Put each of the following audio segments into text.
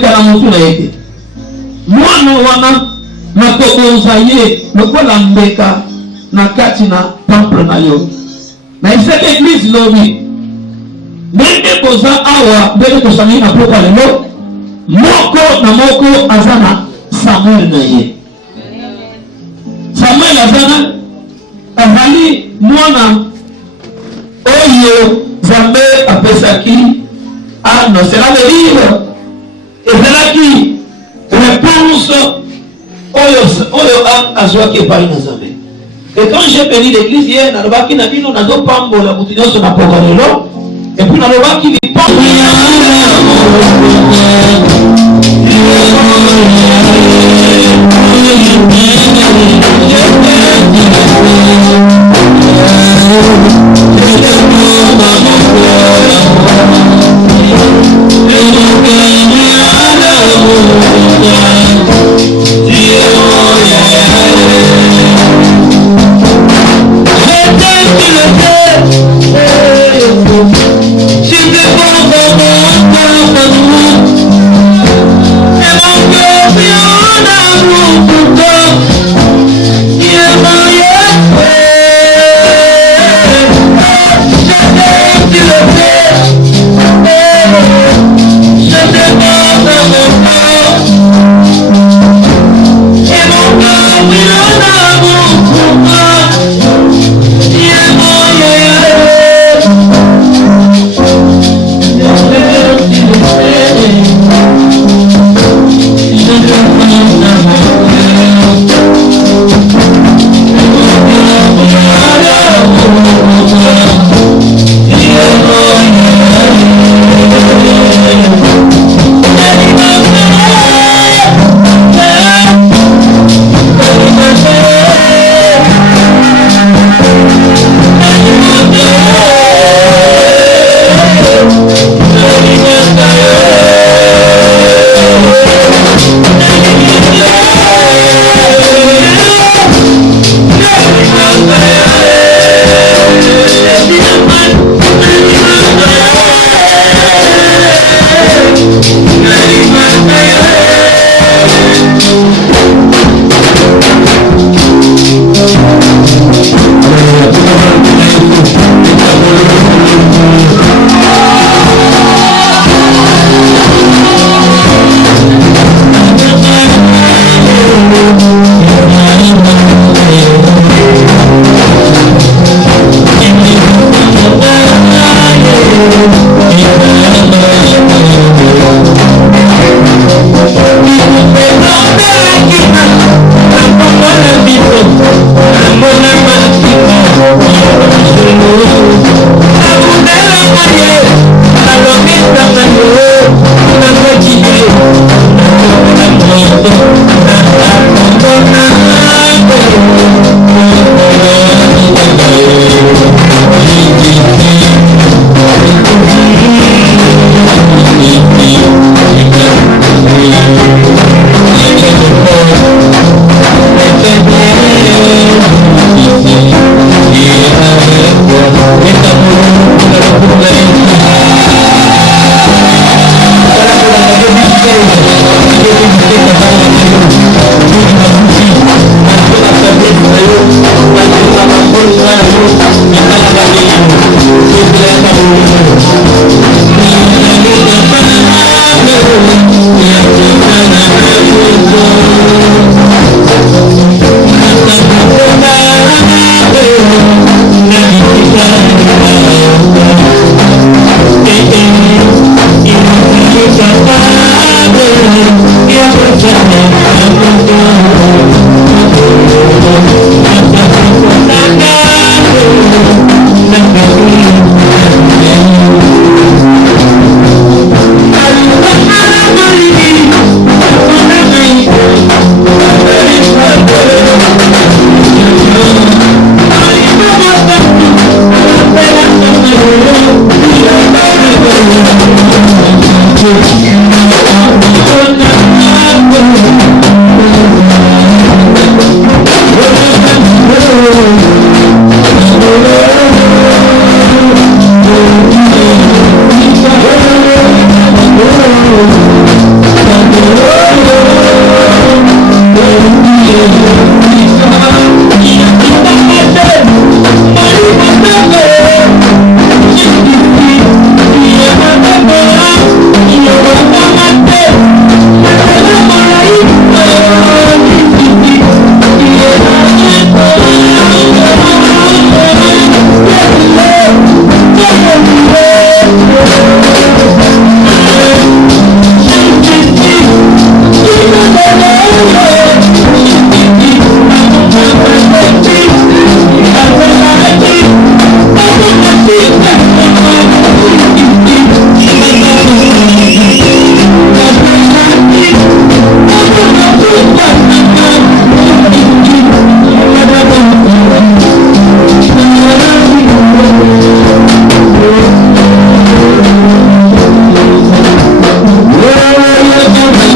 kala mutu na yete mwana wana nakokonza ye lokola mbeka na kati na temple na yo na iseke église lobi ndenge koza awa ndenge kosangani na pokwa lelo moko na moko azana Samuel na ye Samuel azana azali mwana oyo Nzambe apesaki ano cela veut dire ezalaki réponse oyo azwaki epai na Nzambe. Et quand j'ai béni l'église hier nalobaki na bino nazopambola mutu nyonso na pokwa lelo et puis nalobaki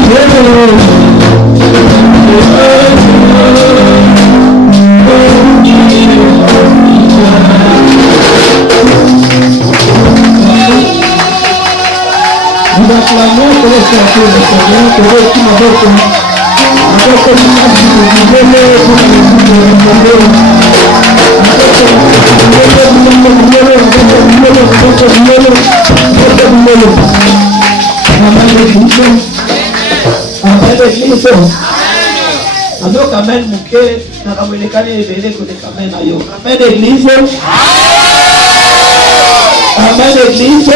Nous acclamons pour le Seigneur, pour le alors amen muke na kamwelekani ebele koleka amen na yo. Amen église. Amen église.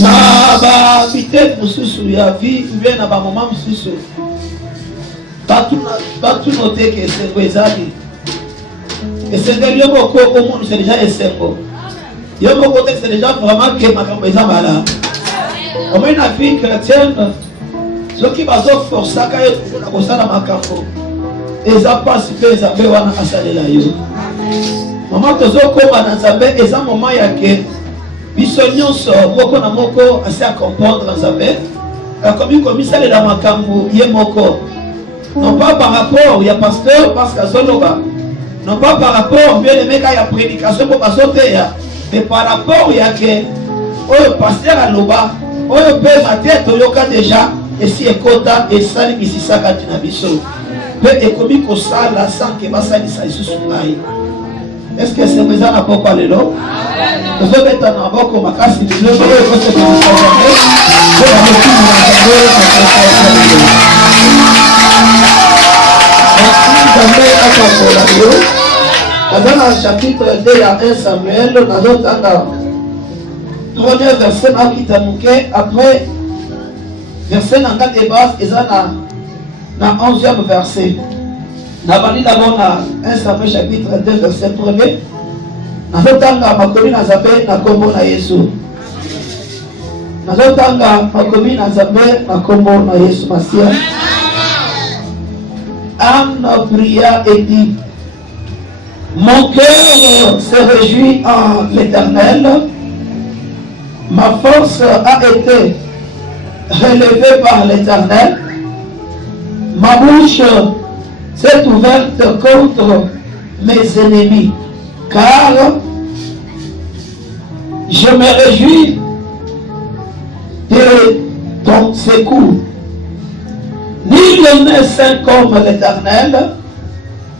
Na ba bitete mususu ya vie bien na ba moment mususu. Batu note que esengo ezali. Esengo yomoko omuntu c'est déjà esengo. Yomoko c'est déjà vraiment que makambo ezabala. Au moins la vie chrétienne, ceux qui bazo forcer quand ils font la makambo, ils a participé ils avaient wana asalela yo. Maman tozo koma na nzambe eza moment ya ke biso nyonso moko na moko assez à comprendre nzambe. Comme commissaire la makambo ye moko. Non pas par rapport il y a pasteur parce que zoloba. Non pas par rapport bien aimé quand il y a prédication pour basoter mais par rapport il y a que oh pasteur aloba oyo pe matete oyoka déjà esi ekota esali misisaka tina biso pe ekomi kosala sans que basalisa lisusu ngai. Est-ce que c'est présent na poko lelo? Tozobeta na boko makasi lelo oyo kosepelisa jambe po na mokili na jambe akakola yo. Dans le chapitre 2 à 1 Samuel, dans notre premier verset après verset dans de base et ça dans 11e verset. Dans d'abord 1 Samuel chapitre 2 verset 1er. Dans notre makomi na Nzambe na kombo na Yesu. Dans notre makomi na Nzambe na kombo na Yesu Masia. Anne pria et dit: mon cœur se réjouit en l'Éternel. Ma force a été relevée par l'Éternel. Ma bouche s'est ouverte contre mes ennemis. Car je me réjouis de ton secours. Nul n'est saint comme l'Éternel.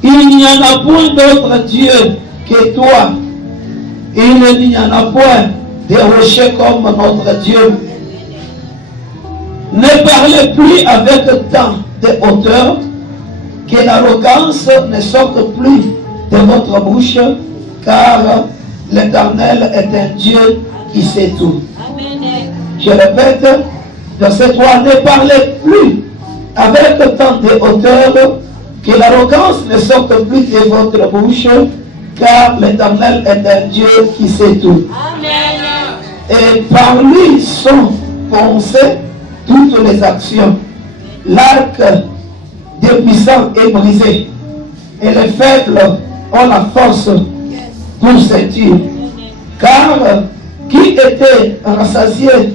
Il n'y en a point d'autre Dieu que toi. Il n'y en a point de rocher comme notre Dieu. Ne parlez plus avec tant de hauteur, que l'arrogance ne sorte plus de votre bouche, car l'Éternel est un Dieu qui sait tout. Amen. Je répète, verset 3, ne parlez plus avec tant de hauteur, que l'arrogance ne sorte plus de votre bouche, car l'Éternel est un Dieu qui sait tout. Amen. Et par lui sont pensées toutes les actions. L'arc des puissants est brisé, et les faibles ont la force pour ceinture. Car qui était rassasié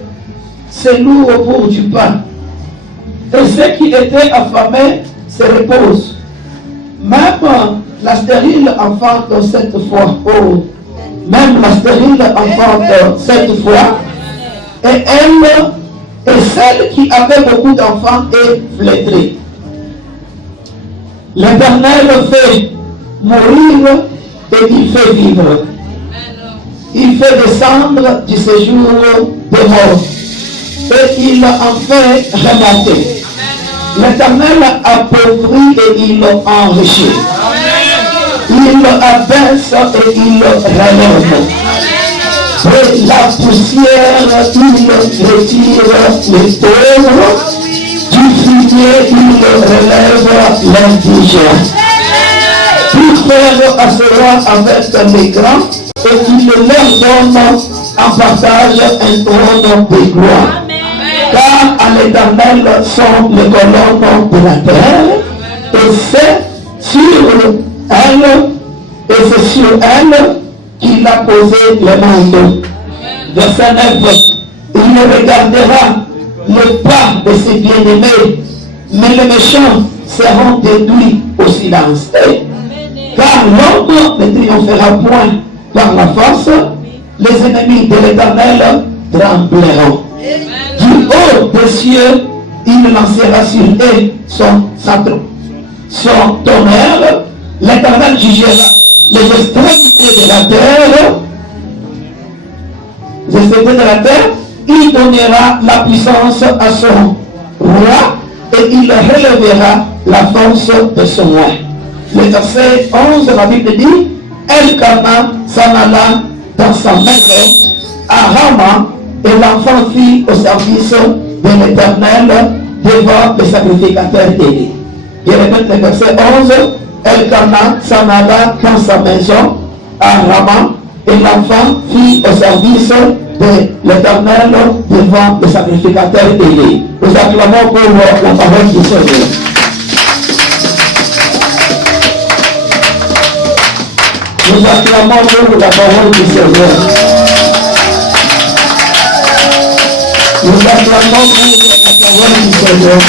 se loue au bout du pain, et ceux qui étaient affamés se reposent. Même la stérile enfante cette fois. Oh, même la stérile enfante cette fois. Et elle et celle qui avait beaucoup d'enfants est flétrie. L'Éternel fait mourir et il fait vivre. Il fait descendre du séjour des morts et il en fait remonter. L'Éternel appauvrit et il enrichit. Il abaisse et il relève. Et la poussière, il retire les pauvres. Du fumier, il relève l'indigent. Tout faire asseoir avec les grands et il leur donne en partage un trône de gloire. Car à l'Éternel sont les colonnes de la terre, et c'est sur elle qu'il a posé le monde. Verset 9. Il regardera de ses bien-aimés, mais les méchants seront détruits au silence. Car l'homme ne triomphera point par la force, les ennemis de l'Éternel trembleront. Du haut des cieux, il lancera sur eux son tonnerre. L'Éternel jugera les extrémités de la terre. Les extrémités de la terre. Il donnera la puissance à son roi et il relèvera la force de son roi. Le verset 11 de la Bible dit, Elkana s'en alla dans sa maison à Rama et l'enfant fit au service de l'Éternel devant le sacrificateur d'Élie. Je répète le verset 11, Elkana s'en alla dans sa maison à Rama et l'enfant fit au service de l'Éternel devant le sacrificateur d'Élie. Nous acclamons pour la parole du Seigneur. Nous acclamons pour la parole du Seigneur. Nous acclamons pour la parole du Seigneur.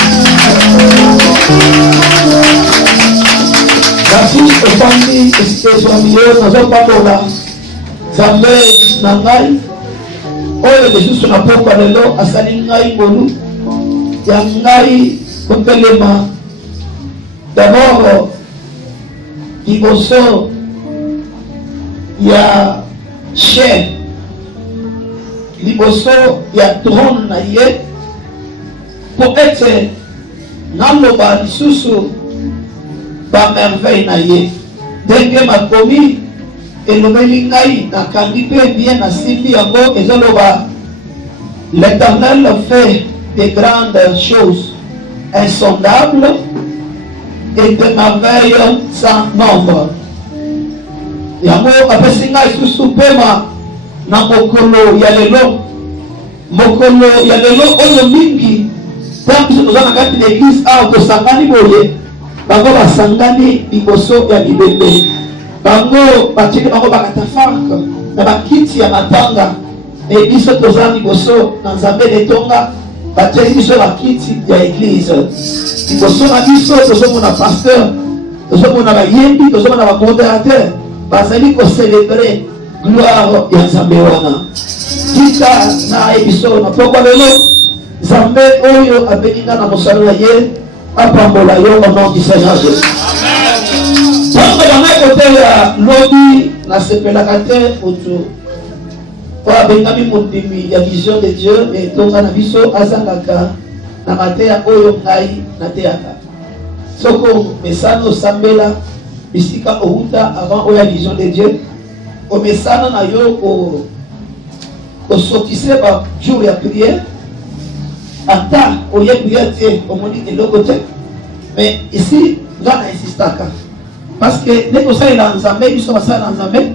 Merci aux familles et aux amis, nous sommes pas pour là. Ça fait Nangaï. Oyo Jésus na pokwa lelo asali ngai ngolu ya ngai kotelema d'abord liboso ya chef liboso ya trône na ye pour être naloba lisusu ba merveille na ye ndenge makomi elobeli ngai nakangi mpe bien nasimbi yango ezoloba l'Éternel fait de grandes choses insondables et de merveilles sans nombre. Yango apesi ngai susu pema na mokolo ya lelo oyo mingi tant biso toza na kati na église awa tosangani boye bango basangani liboso ya libembe bango batiki bango bakatafarka na bakiti ya matanga e biso toza liboso na nzambe letonga bateki biso bakiti ya église liboso na biso tozomona pasteur tozomona bayembi tozomona bamodérateur bazali kocelebre gloire ya nzambe wana tika na biso na pokwa lelo nzambe oyo abelinga na mosala na ye apambola yo au nom du Seigneur Jésus. Tango bangai kote ya lobi na sepelaka te oto oyo abengami mondimi ya vision de Dieu et tonga na biso azangaka na mateya oyo ngai nateyaka soko mesana osambela bisika outa avant oyo ya vision de Dieu omesana na yo osokise ba jour ya prière ata oye prière te omoni eloko te mais ici nga na insistaka parce que ndenge osalela nzambe biso basala na nzambe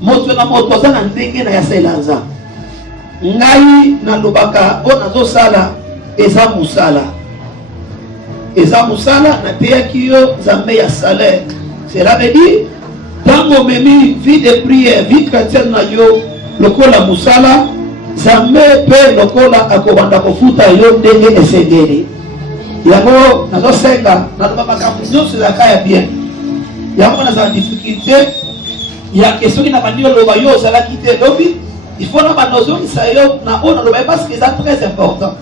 moto na moto aza na ndenge na yasalela nzambe ngai nalobaka oyo nazosala eza mosala nateyaki yo nzambe ya salaire. Cela veut dire ntango omemi vie de prière vie chrétienne na yo lokola mosala nzambe mpe lokola akobanda kofuta yo ndenge esengeli. Yango nazosenga naloba makambo nyonso ezalaka ya bien yango nazala difficulté yake soki na bandi oloba yo ozalaki te lobi il faut na banozongisa yo na oyo naloba parce que eza très important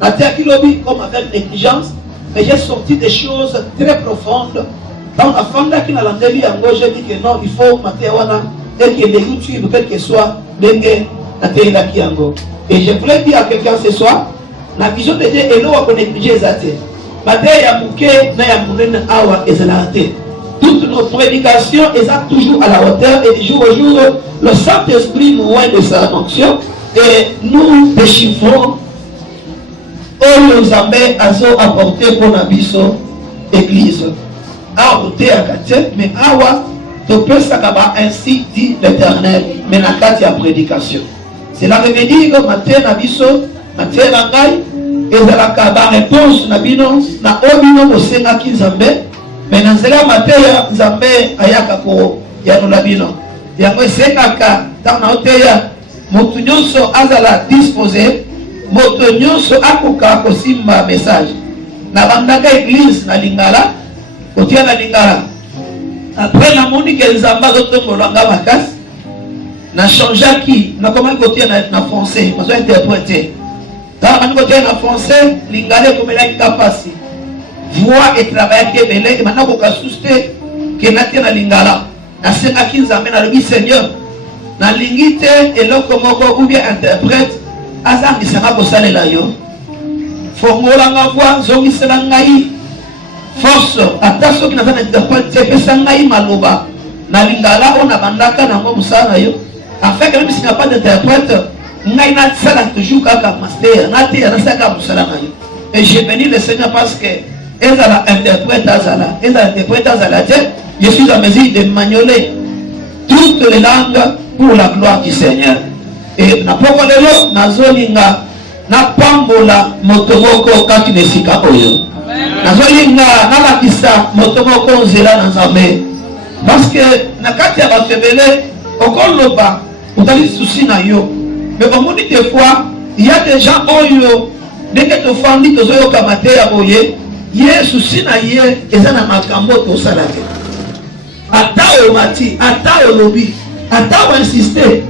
nateyaki lobi comme avec négligence mais j'ai sorti des choses très profondes donc afandaki nalandeli yango j'ai dit que non il faut mateya wana ekende YouTube quel que soit ndenge nateyelaki yango et je voulais dire à quelqu'un ce soir la vision de Dieu est là pour négliger ça. Mateya ya muke na ya munene awa ezalaka te. Toute nos prédications est toujours à la hauteur et du jour au jour le Saint-Esprit nous oint de sa onction et nous déchiffrons oyo nzambe azo apporter pour na biso église awa teyaka te mais awa topesaka ba ainsi dit l'Éternel mais na kati ya prédication cela veut dire que mateya na biso mateya na ngai ezalaka ba réponse na bino na oyo bino bosengaki nzambe mais na nzela mateya nzambe ayaka ko yanola bino yango esengaka ntango na oteya motu nyonso azala disposé moto nyonso akoka kosimba message na bandaka église na Lingala kotia na Lingala après la moni que nzamba zotombolanga makasi na changeaki na comment kotia na français parce interpréter dans on kotia na français Lingala komelaki kapasi voix et travail que belé et maintenant koka souste que natia na Lingala na senga kinzambe na lobi Seigneur na lingite eloko moko ou bien interprète azangisanga kosalela yo fongolanga voix zongisela ngai force ata soki naza na interprète epesa ngai maloba na Lingala ona bandaka nango mosala yo afin que même s'il n'y a pas d'interprète ngai nasala toujours kaka master nateya nasaka mosala na yo et je bénis le Seigneur parce que ezala interprète azala te je suis en mesure de magnoler toutes les langues pour la gloire du Seigneur. Et na poko lelo nazolinga na pambola motomoko kati nesika oyo. Nazolinga na bakisa motomoko nzela na Nzambe. Parce que na kati ya bafebele okoloba utali souci na yo. Mais comme dit des fois, il y a des gens oyo dès que tu fandi tozoyo kamate ya oye, ye souci na ye ezana makambo to salate. Ata omati, ata olobi, ata o insister.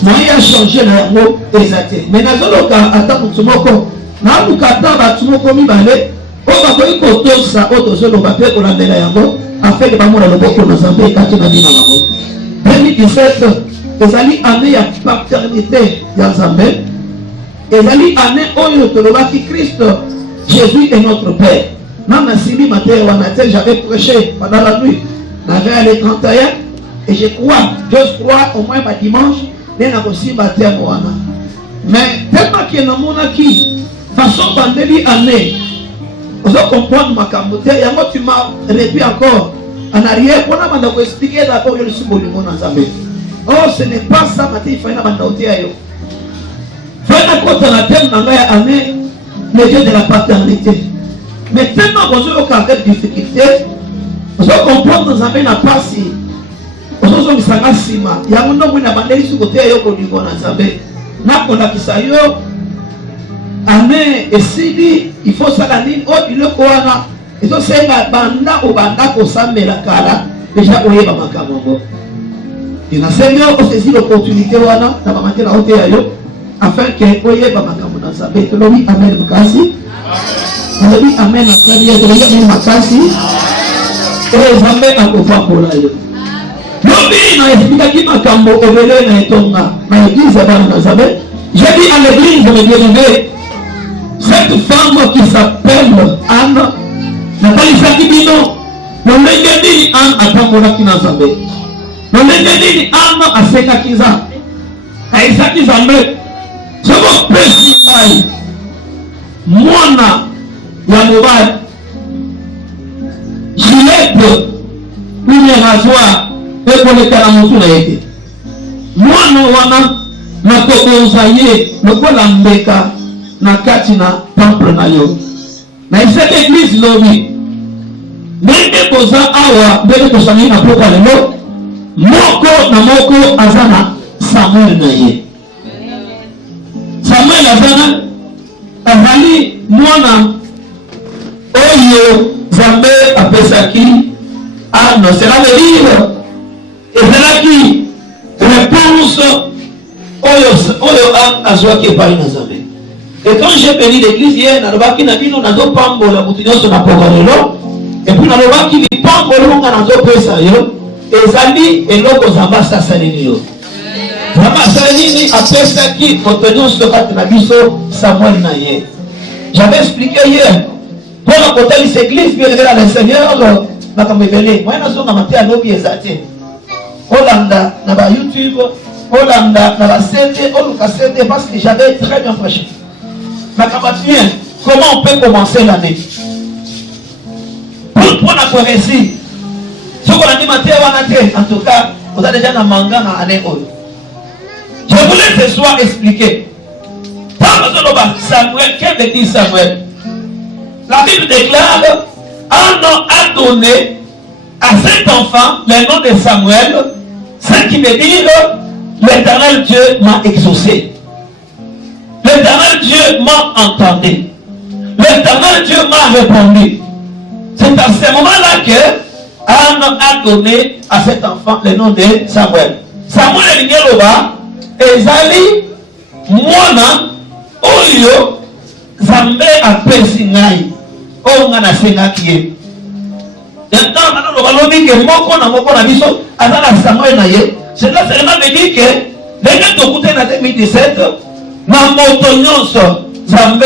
Moyen changer na yango ezate. Mais nazoloka ata mutumoko, na lukata batumoko mibale, o bakoyi kotosa o tozoloba pe kolandela yango, afin que bamona loboko na Nzambe kati na bina bango. 2017 ezali année ya paternité ya Nzambe. Ezali année oyo tolobaki Christ, Jésus est notre Père. Nana Simi Matéo Wanatel, j'avais prêché pendant la nuit. J'avais allé 31 et je crois, au moins ma dimanche, mais tellement qu'il y a qui façon pandémie année, vous allez comprendre ma camote, et moi tu m'as répété encore en arrière, on a expliqué d'abord le symbole de mon Nzambe. Oh, ce n'est pas ça, il faut année, le Dieu de la paternité. Mais tellement vous avez aucune difficulté, vous allez comprendre que Nzambe n'a pas si. Vous allez comprendre que il y a un homme qui a bandé sur le côté de Nzambe. Na kolakisa yo année esili il faut ça la ligne au biloko wana ezo senga banda obanda ko sambela kala déjà oyeba makambo. Il a senga ko saisir l'opportunité wana na bamatela hote ya yo afin que oyeba makambo na Nzambe. To lobi amen makasi. Lobi amen akali ya lobi amen makasi. Et Nzambe akofa kola yo. Lobi na expliquer qui makambo obele na etonga na église ya bana Nzambe. J'ai dit à l'église de bien-aimé, cette femme qui s'appelle Anne, n'a pas dit Bino, non l'engedi Anne a tambola qui n'a Nzambe. Non l'engedi Anne a seka kiza. A Isaki Nzambe. Je vous précise, mwana ya mobile, Gillette, une rasoir, et pour le calamousou na été. Mwana wana, na kokonza ye lokola mbeka na kati na temple na yo na cette église lobi ndenge koza awa ndenge tosangi na poko lelo moko na moko azana Samuel na ye Samuel azana azali mwana oyo Nzambe apesaki ano cela veut dire ezalaki réponse oyo azwaki epai na Nzambe. Et quand j'ai béni l'église hier, nalobaki na bino nazo pambola mutu nyonso na poko lelo, et puis nalobaki li pambolo nga nazo pesa yo, ezali eloko Nzambe asaleli yo. Nzambe asaleli nini apesaki moto nyonso kati na biso Samuel na ye. J'avais expliqué hier, pour la côté de l'église, bien évidemment le Seigneur, makambo ebele, moi nazonga mate alobi ezate. Olanda na ba YouTube, Olanda na la CD, Oluka CD, parce que j'avais très bien prêché. Mais comment on peut commencer l'année? Pour la poésie, ce qu'on a dit en tout cas, vous avez déjà un manga dans l'année. Je voulais ce soir expliquer. Samuel, qu'est-ce que dit Samuel? La Bible déclare, un nom a donné à cet enfant le nom de Samuel, ce qui veut dire l'Éternel Dieu m'a exaucé. Le L'éternel Dieu m'a entendu. L'éternel Dieu m'a répondu. C'est à ce moment-là que Anne a donné à cet enfant le nom de Samuel. Samuel Ningeloba, Ezali, Mwana, Oyo, Zambe a Pesingai, Ongana Sengakie. Maintenant, on dit que Moko na biso, Azala Samuel Naye, c'est là seulement me dit que, les gens qui ont écouté en 2017, na moto nyonso, Zambe,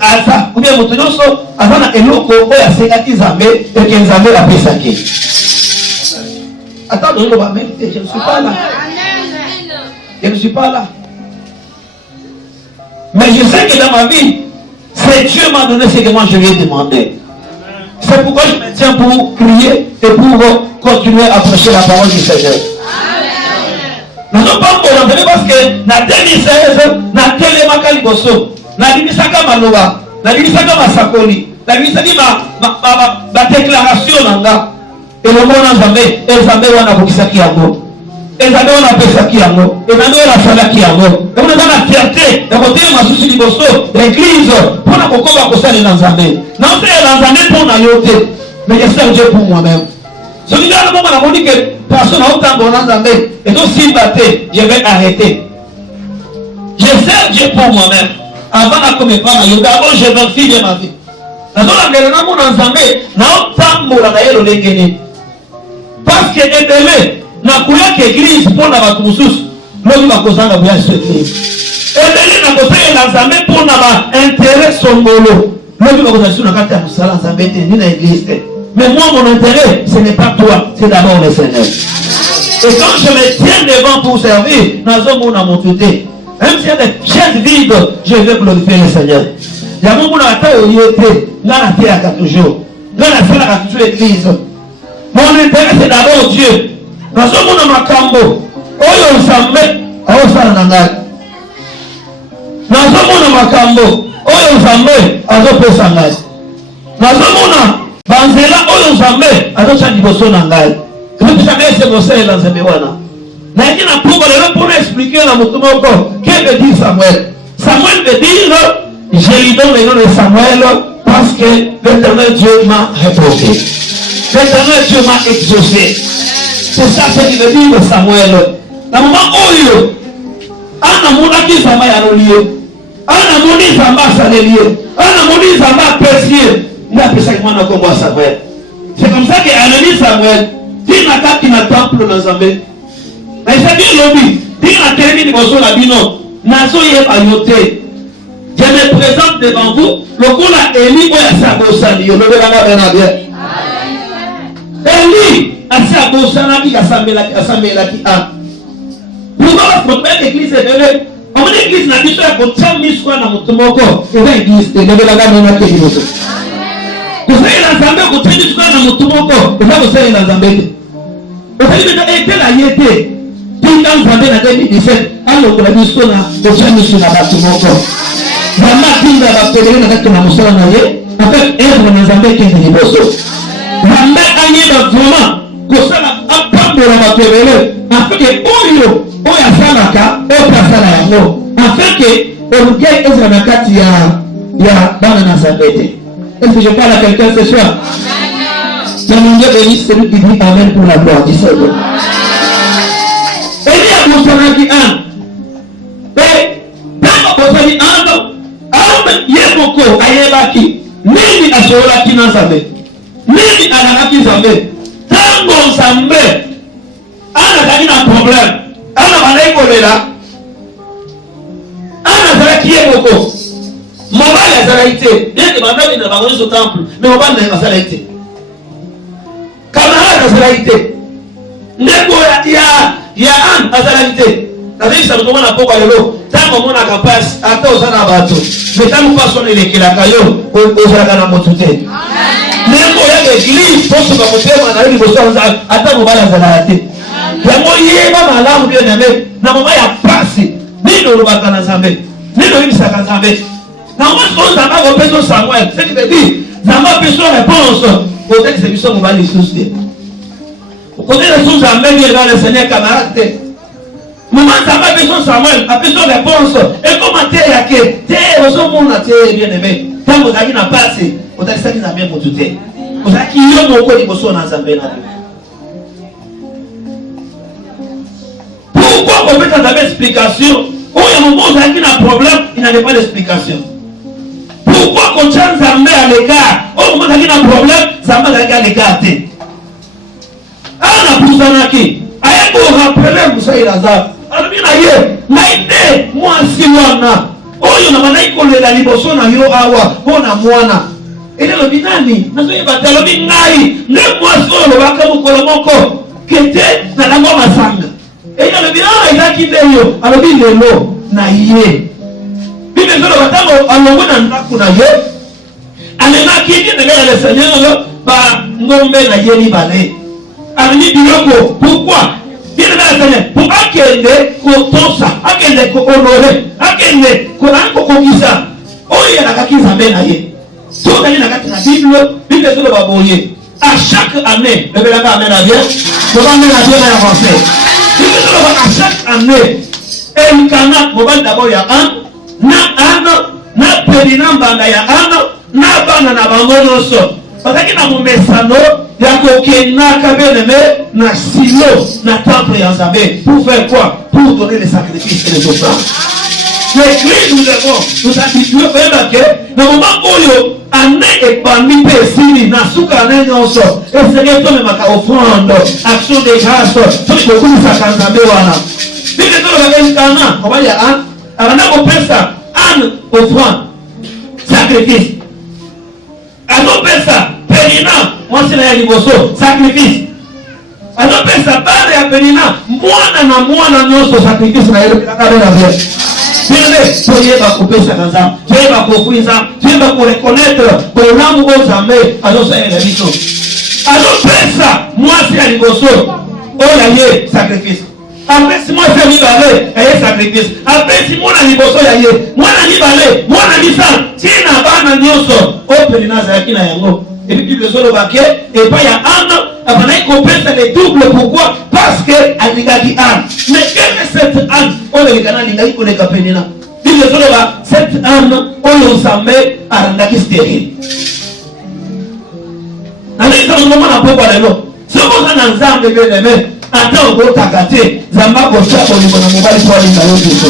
Asa, ou bien moto nyonso, Azana Eloko, Oya Sengaki Zambe, et que Zambe a Pesaki. Attends, je ne suis pas là. Je ne suis pas là. Mais je sais que dans ma vie, c'est Dieu m'a donné ce que moi je lui ai demandé. C'est pourquoi je me tiens pour crier et pour continuer à prêcher la parole du Seigneur. Nous ne sommes pas encore entendu parce que dans 2016, dans Telema Kaliboso, dans Dimisaka Manoa, dans Dimisaka Masakoli, dans Dimisaka ma déclaration nanga, et le monde en Zambé, et Zambé wana bokisaki yango. Et Zambé wana pesaki yango. Et Zambé wana salaki yango. Et on a la fierté de côté masusi liboso, l'église, pour la kokoba kosali dans Zambé. Non, c'est dans Zambé pour na yote. Mais je sers Dieu pour moi-même. Ce qui est là, on a dit que personne n'a autant dans Zambé. Et donc s'il battait, je vais arrêter. Je sers Dieu pour moi-même. Avant de commencer par la d'abord je vérifie de ma vie. Dans la monde en Zambé, n'a autant de la yélo. Parce que Ebele, n'a pas d'église pour la Batoussous, l'homme va causer la voyage de l'église. Ebele n'a pas fait la Zambé pour l'intérêt son molo. L'homme va causer sur la carte à Moussala, Zambé, ni l'église. Mais moi, mon intérêt, ce n'est pas toi, c'est d'abord le Seigneur. Et quand je me tiens devant pour servir, dans un monde à mon côté, même s'il y a des chaises vides, je vais glorifier le Seigneur. Il y a un monde à terre où il était, là, la terre à toujours. Là, la terre à toujours l'église. Mon intérêt c'est d'abord Dieu. Dans ce monde makambo, oyo nzambe, aosala na ngai. Dans ce monde makambo, oyo nzambe, azopesa ngai. Dans ce monde banzela oyo nzambe, azocha liboso na ngai. Depuis jamais c'est conseil dans nzambe wana. Na yaki na pouvoir le pour expliquer na mutu moko, qu'est-ce que dit Samuel? Samuel veut dire, je lui donne le nom de Samuel parce que l'Éternel Dieu m'a répondu. L'Éternel Dieu m'a exaucé. C'est ça ce qui veut dire Samuel. Dans le moment où Anna Mounaki Zama Yarolié, Anna Mouni Zama Salélié, Anna Mouni Zama Persier, n'a pas ça comme moi Samuel. C'est comme ça qu'Anani Samuel dit n'a qui n'a temple dans Zambé. Mais c'est bien l'objet. Dit n'a terminé de la bino. Nazo yé ayoté. Je me présente devant vous. Le coup là, Eli Oya Sabosani, le Bélanga Benabien. Eli, assez à Bossanaki, à Sambelaki, à. Pourquoi votre église est venue? On dit l'église n'a dit ça pour tant mis quoi dans mon moko. Et l'église, et le Bélanga Benabien. Vous savez, la Zambé, vous tenez du quoi dans mon moko. Et là, vous savez, la Zambé. Vous savez, était la yété. Puis dans Zambé, en 2017, alors que la mission a, vous savez, sur la bâtiment. Zambé, qui va appeler avec la moussala naïe, avec œuvre dans Zambé qui est des bossos. Zambé a yé dans vraiment, que ça a pas de la matérielle, afin que Oyo, Oya Salaka, Oya Salayamo, afin que Oruguay Ezra Nakati ya Banana Zambé. Est-ce que je parle à quelqu'un ce soir? Que mon Dieu bénisse celui qui dit Amen pour la gloire du Seigneur. Et il y a Moussala qui a. Et dans Moussala qui a, Yemoko ayebaki nini asolaki na Nzambe nini alakaki Nzambe tango Nzambe anazalaki na problème ana bandaki kolela anazalaki Yemoko mobali azalaki te bien que bandaki na bango nyonso temple mais mobali na azalaki te camarade azalaki te ndeko ya Anne azalaki te nazalisa lukomona poko lelo tango mona kapasi ata osana bato mais tango pasona elekelaka yo ozalaka na motu te ndenge oyaka eglise posoka motema na yo liboso ata mobali azalaka te yango yeba malamu bio nyame na moma ya pasi nini olobaka na Nzambe nini oyebisaka Nzambe nango siko Nzambe akopesa Samuel ce qui veut dire Nzambe apesa réponse kotekisa biso mobali lisusu te okoteka lisusu Nzambe niyeba le Seigneur camarade te Maman, ça va besoin Samuel, a besoin de réponse. Et comment t'es à qui? T'es au monde, t'es bien aimé. Quand vous avez n'a pas assez, vous avez ça qui n'a bien pour tout. Vous avez qui y a mon code, vous avez Zambé. Pourquoi vous faites une explication? Oh, il y a un moment où vous avez un problème, il n'y avait pas d'explication. Pourquoi quand Zambé à l'écart? Oh, vous avez un problème, Zambé à l'écart. Ah, on a poussé un qui? Aïe, vous rappelez, vous savez, Lazare. Alors, maïde, moi, si wana. Oh, il y a un manaï qu'on l'a liboso na yo awa, bona mwana. Et là, le binani, nous avons battu le binai, ne moi, sur le bakamu kolomoko, qui était dans la goma sang. Et là, le binai, il a quitté yo, alors il est l'eau, na yé. Puis, les autres batamu, alors, on a un naku na yo. Alena qui dit, le Seigneur, bah, ngombe na yé ni balé. Alors, il dit, pourquoi? Pour akende kotosa, akende ko honore, akende ko anko komisa. Oya na kaki Zambé na ye. So na kati na Bible so ba boye. À chaque année, le belanga amène à Dieu. Le belanga amène à Dieu na avancer. Bible so ba à chaque année. El kana mobile d'abord ya na pedina banda ya na bana na bangono so. Parce na mumesano yako kenaka beneme na silo na temple ya Zambé pour faire quoi? Pour donner les sacrifices et les offrandes. L'église nous devons nous habituer à que dans le moment où année et parmi pesini na suka na nyonso et c'est que maka offrande action de grâce tout le monde ça quand Zambé wana bile to la kana on va ya ana ko pesa offrande sacrifice ano pesa perina moi c'est la liboso sacrifice ano pesa bare ya perina mwana na mwana nyoso sacrifice na ile kakabela vile vile soyeba kupesa kanza soyeba kufuiza soyeba kureconnaître bonamu ozambe ano sa ile biso ano pesa moi c'est la liboso ola ye sacrifice. Après si moi c'est libéré, et sacrifice. Après si moi na liboso ya ye, moi na libéré, moi na lisa, tina bana nyoso, open na za kina yango. Et puis le solo baké et pas ya an, avant il compense les doubles pourquoi? Parce que alika di an. Mais quelle est cette an? On le gana linga iko le kapenina. Puis le solo ba cette an on le samé aranda ki stérile. Allez ça moment na poko lelo. Ce moment na nzambe bele ata okotakate zamba koshako ni bona mobali kwa linga yote so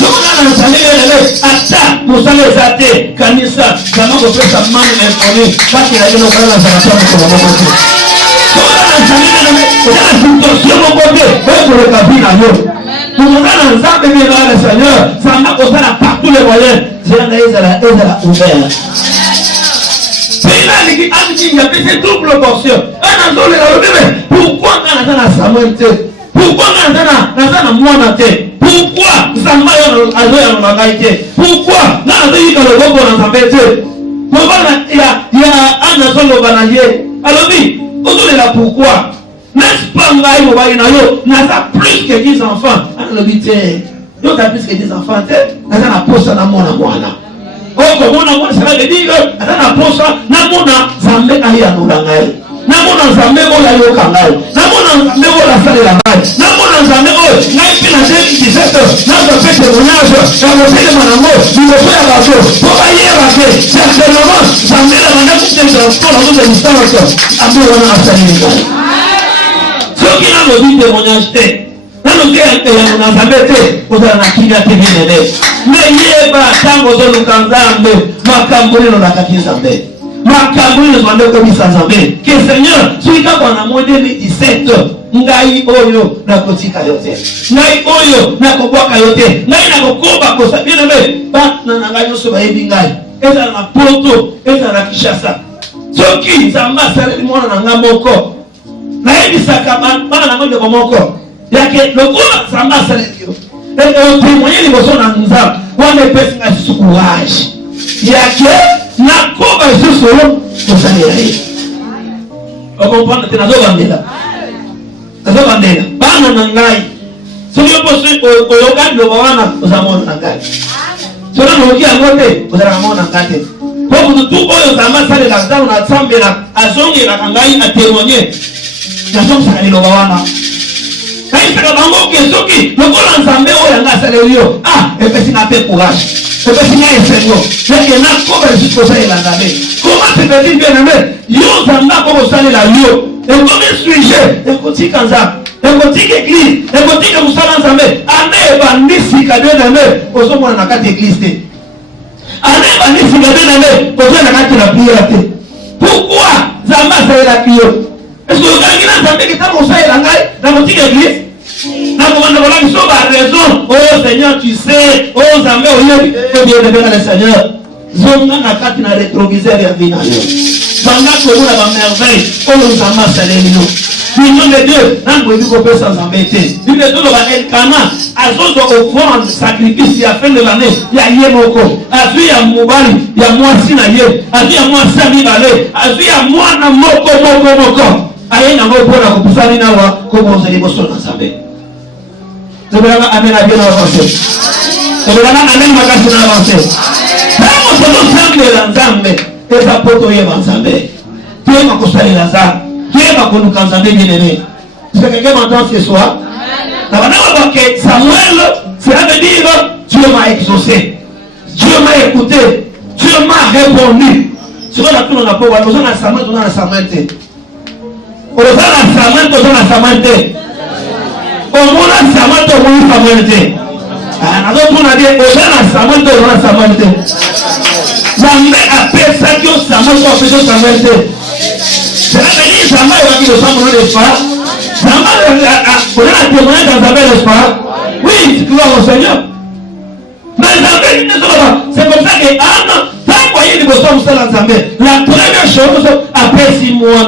sokona na salele ata musale zate kanisa zamba kopesa mani emponi baki na yeno kana za sababu kwa moto sokona na salele ya situation mokote beko le kabina yo tumona na nzambe ni la Seigneur zamba kosala partout les moyens zanga ezala ouvert. Il y a fait double portion. Pourquoi Samuel? Pourquoi pourquoi pourquoi n'est-ce pas plus que 10 enfants. Donc plus que 10 enfants. Oh, comment on a ça veut dire na posa na mona Zambé ahi anulangai na mona Zambé ola yokangai na mona Zambé ola salela ngai na mona Zambé o ngai pina 2017 na ba pete monyazo na motele manango ni moya bazo po ayera ke certainement Zambé la manda kutenda pour la distance ambo wana asali ngai so kina no vite monyaste nano ke na Zambé te oza na kinga te binene mais yeba tango zo lukanzambe makambulino na kati Zambé makambulino zande ko bisa Zambé que Seigneur suika bwana mo 2017 ngai oyo na kotika yote ngai oyo na kobwaka yote ngai na kokoba ko sabina be ba na ngai no so ba yebi ngai eza na Porto eza na Kinshasa soki Zamba sale mwana na ngamoko na yebi saka bana na ngojo komoko yake lokola Zamba sale yo et on témoigne les personnes en nous a on est personne à ce courage yake na koba ce solo ko sale on comprend que nazo bandela bana na ngai so yo posse o yoga ndo wana uzamona na ngai so na ngoki angote uzamona ngate pour tout oyo Zamba sale la zao na tsambela azongi la ngai a témoigner na so sale lo wana bayisaka bango ke soki lokola nzambe oyo anga asaleli yo epesi nga mpe courage, epesi nga esengo eke nakoba lisusu kosalela nzambe. Comment te fait-il bien aimé? Yo nzambe akokosalela yo ekomi sujet ekotika nzambe, ekotika église, ekotika mosala nzambe. Ane ebandisika bien aimé ozomona na kati église te, ane ebandisika bien aimé ozomona na kati na prière te. Pourquoi nzambe asalelaki yo? Est-ce que okangi na nzambe kitaka osalela ngai na motika église na kobanda kolaki so ba raison? Oh Seigneur, tu sais, oh nzambe oyebi bien le Seigneur. Zonga na kati na rétroviseur ya vie na yo, banga komona ba merveille oyo nzambe asaleli yo. Union de Dieu nango ebi kopesa nzambe te. Bible toloba Elkana azozwa offrande sacrifice ya fin de l'année ya ye moko, azwi ya mobali ya mwasi na ye, azwi ya mwasi ya mibale, azwi ya mwana moko aye nango mpona kopusani nawa kobonza liboso na nzambe. Tobelanga amen a bien avancé, tobelanga amen makasi na avancé. Tango tozosambela nzambe eza po toyeba nzambe, toyeba kosalela nzambe, toyeba koluka nzambe bien-aimé. Est-ce que quelqu'un m'entend ce soir? Que Samuel, cela veut dire Dieu m'a exaucé, Dieu m'a écouté, Dieu m'a répondu. C'est quoi la tour n'a pas on a Samuel, on a Samuel te. On a Samuel, on a Samuel te. On a Samuel, on a Samuel te. On a dit on a Samuel, on a Samuel te. Jamais après ça que Samuel soit fait Samuel te. Cela veut dire Samuel va dire Samuel n'est pas. Samuel a témoigné dans Samuel n'est pas. Oui, c'est gloire au Seigneur. Mais c'est comme ça que Anne, tant qu'il y a des personnes qui sont dans la première chose, après 6 mois,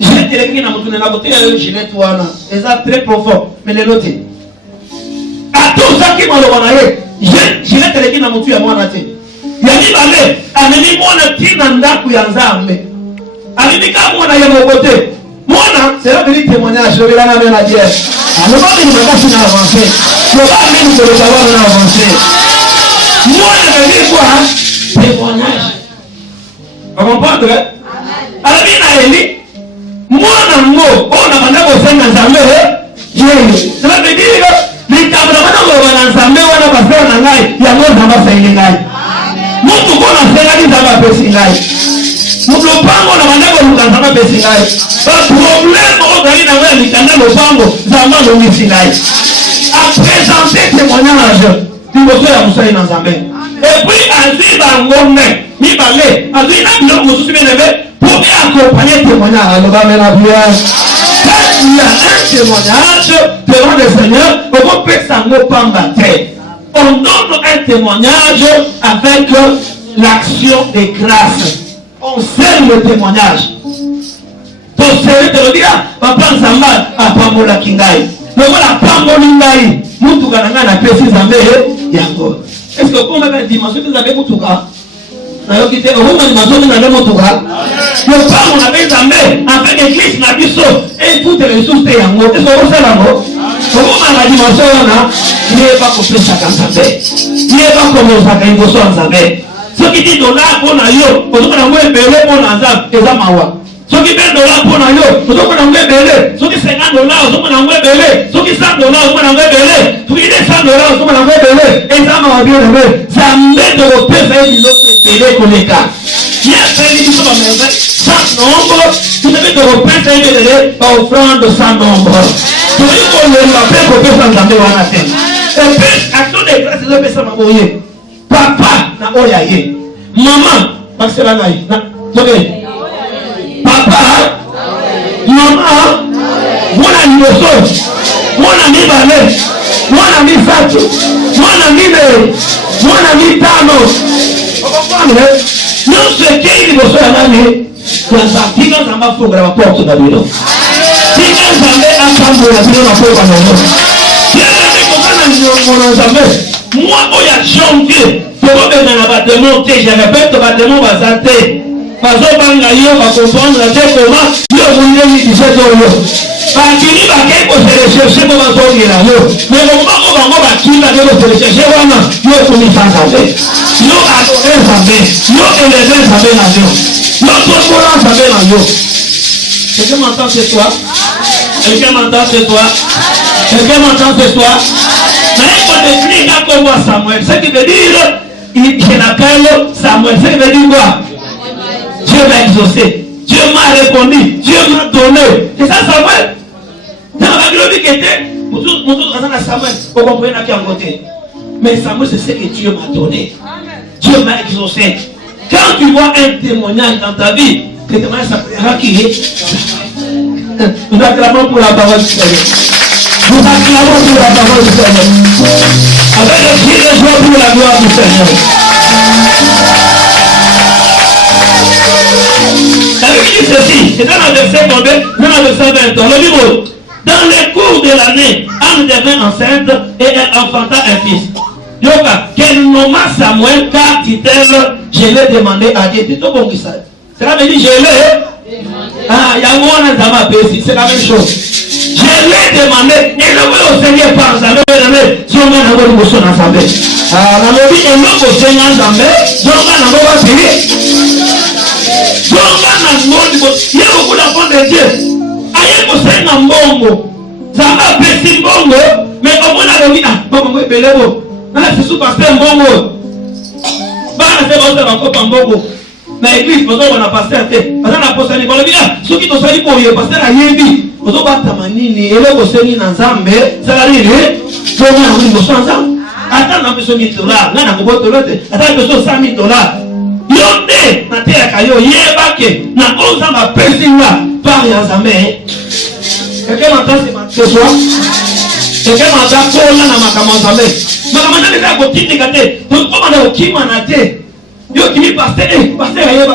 j'ai télégué dans mon côté, gilet touana, et ça très profond, mais les notes. À tout ça qui m'a demandé, j'ai télégué dans mon tuyau à moi, il y a dit, allez, allez, moi, on a dit, nanda, kuyanzambe. Allez, dit, quand on a eu mon côté, moi, c'est là que les témoignages, je vais la même à dire. Alors, moi, je ne vais pas finir avancer. Je ne vais pas même le savoir avancer. Moi, je vais dire quoi? Témoignage. Vous comprenez? Alors, il y a moi, on a demandé au Seigneur Nzambe. Cela veut dire que les camarades de Nzambe, on a passé en Angaï, il y a moi, on a fait en Angaï. Moi, tout le monde a fait la vie, ça va faire en Angaï. Nous ne pouvons pas demander au Nzambe de Singaï. Le problème, on va dire dans le canal au Bango, Nzambe de Singaï. À présenter témoignage, tu peux faire la Moussaï Nzambe. Et puis, à dire Bango, il parlait, à dire, il y a un pour accompagner le témoignage. Alors, il y a un témoignage devant le Seigneur, on peut s'en combattre. On donne un témoignage avec l'action des grâces. On scelle le témoignage. Ton sérieux te le dira, papa Nzamba a Pamola Kingai. Le voilà Pamolingai. Moutuka n'a pas précisé yango. Est-ce que vous avez une dimension que vous avez Moutuka? Vous avez une dimension que vous avez Moutuka? Le pas on avait Zambé, avec l'église n'a plus saut, et toutes les ressources de yango. Est-ce que vous savez là-bas? Comment la dimension là? Il n'est pas compris chacun Zambé. Il n'est pas comme ça qu'il faut soit Zambé. Ce qui dit dollar pour yo, on doit envoyer belé pour Nazam, et Zamawa. Ce qui fait dollar pour yo, on doit envoyer belé. Ce qui 50 dollars, on doit envoyer belé. Ce qui 100 dollars, on doit envoyer belé. Ce qui 100 dollars, on doit envoyer belé. Et Zamawa bien aimé. Ça met de vos pieds, ça dit l'autre belé qu'on les gars. Il y a fait des choses à merveille. Sans nombre, vous devez de vos pieds, ça dit belé, par offrande de 100 nombre. Vous voyez qu'on ne va pas copier sans jamais voir la tête. Et puis, action des grâces, c'est le péché à m'envoyer. Papa na oyaye, maman parce que là na papa, maman, mwana nyoso, mwana mibale, mwana misatu, mwana mine, mwana mitano. Okopamwe, nyonso ekei liboso ya nani? Tika Nzambe afunga na porte na bino. Tika Nzambe afunga bino na porte na bino. Yaka kokana nyongo Nzambe. Moi, il y a janvier, je vais dans la bâtiment, je répète, le bâtiment va s'arrêter. Parce que on va comprendre comment le monde dit c'est tout. Parce qu'il va quelque chose chercher pour m'entendre là. Mais on va qui va aller chercher vraiment, nous sommes sans saber. Nous adorons saber, nous élevons saber dans Dieu. Nous sommes pour saber dans Dieu. C'est que m'entends ce soir. Quelqu'un m'entend ce soir? Quelqu'un m'entend ce soir? Mais il faut définir quand on voit Samuel. Ce qui veut dire, il appelle Samuel. Ce qui veut dire quoi? Dieu m'a exaucé. Dieu m'a répondu. Dieu m'a donné. C'est ça Samuel. Dans la Bible qui était, Samuel, vous comprenez qui en côté. Mais Samuel, c'est ce que Dieu m'a donné. Dieu m'a exaucé. Quand tu vois un témoignage dans ta vie, le témoignage s'appellera qui est? Nous acclamons pour la parole du Seigneur. Nous acclamons pour la parole du Seigneur. Avec le cri de joie pour la gloire du Seigneur. La Bible dit ceci, c'est dans le verset 20, dans le livre. Dans les cours de l'année, Anne devint enceinte et elle enfanta un fils. Yoka, qu'elle nomma Samuel, car dit-elle, je l'ai demandé à Dieu. C'est tout bon qui ça. Cela veut dire, je l'ai. Ah, c'est la même chose. Je l'ai demandé, et le mot au Seigneur par Zambé, si on a un bon motion dans Zambé. Ah, on a dit, et l'homme au Seigneur Zambé, si on a un bon motion. Si on a un bon motion, il y a beaucoup d'enfants de Dieu. Aïe, au Seigneur Mbongo. Zamba Bessi Mbongo, mais au moins on a dit, ah, Mbongo est belé. C'est sous pasteur Mbongo. C'est encore Mbongo. Dans l'église, on a pasteur. On a pasteur. On a dit, ceux qui sont allés pour y pasteur à Yébi. On a battu Manini. Et là, on s'est mis dans Zambé. Ça va dire, on a un peu de chance. Attends, on a besoin de $1,000. On a besoin de $100,000. Yonde, na terre kayo, yébake, na 11 ans, ma personne par Yazamé. Quelqu'un m'entend ce soir? Quelqu'un m'entend pour là, na makamazamé. Makamazamé, c'est un petit négatif. Donc, comment on a qui manate? Yo qui me passe, pasteur,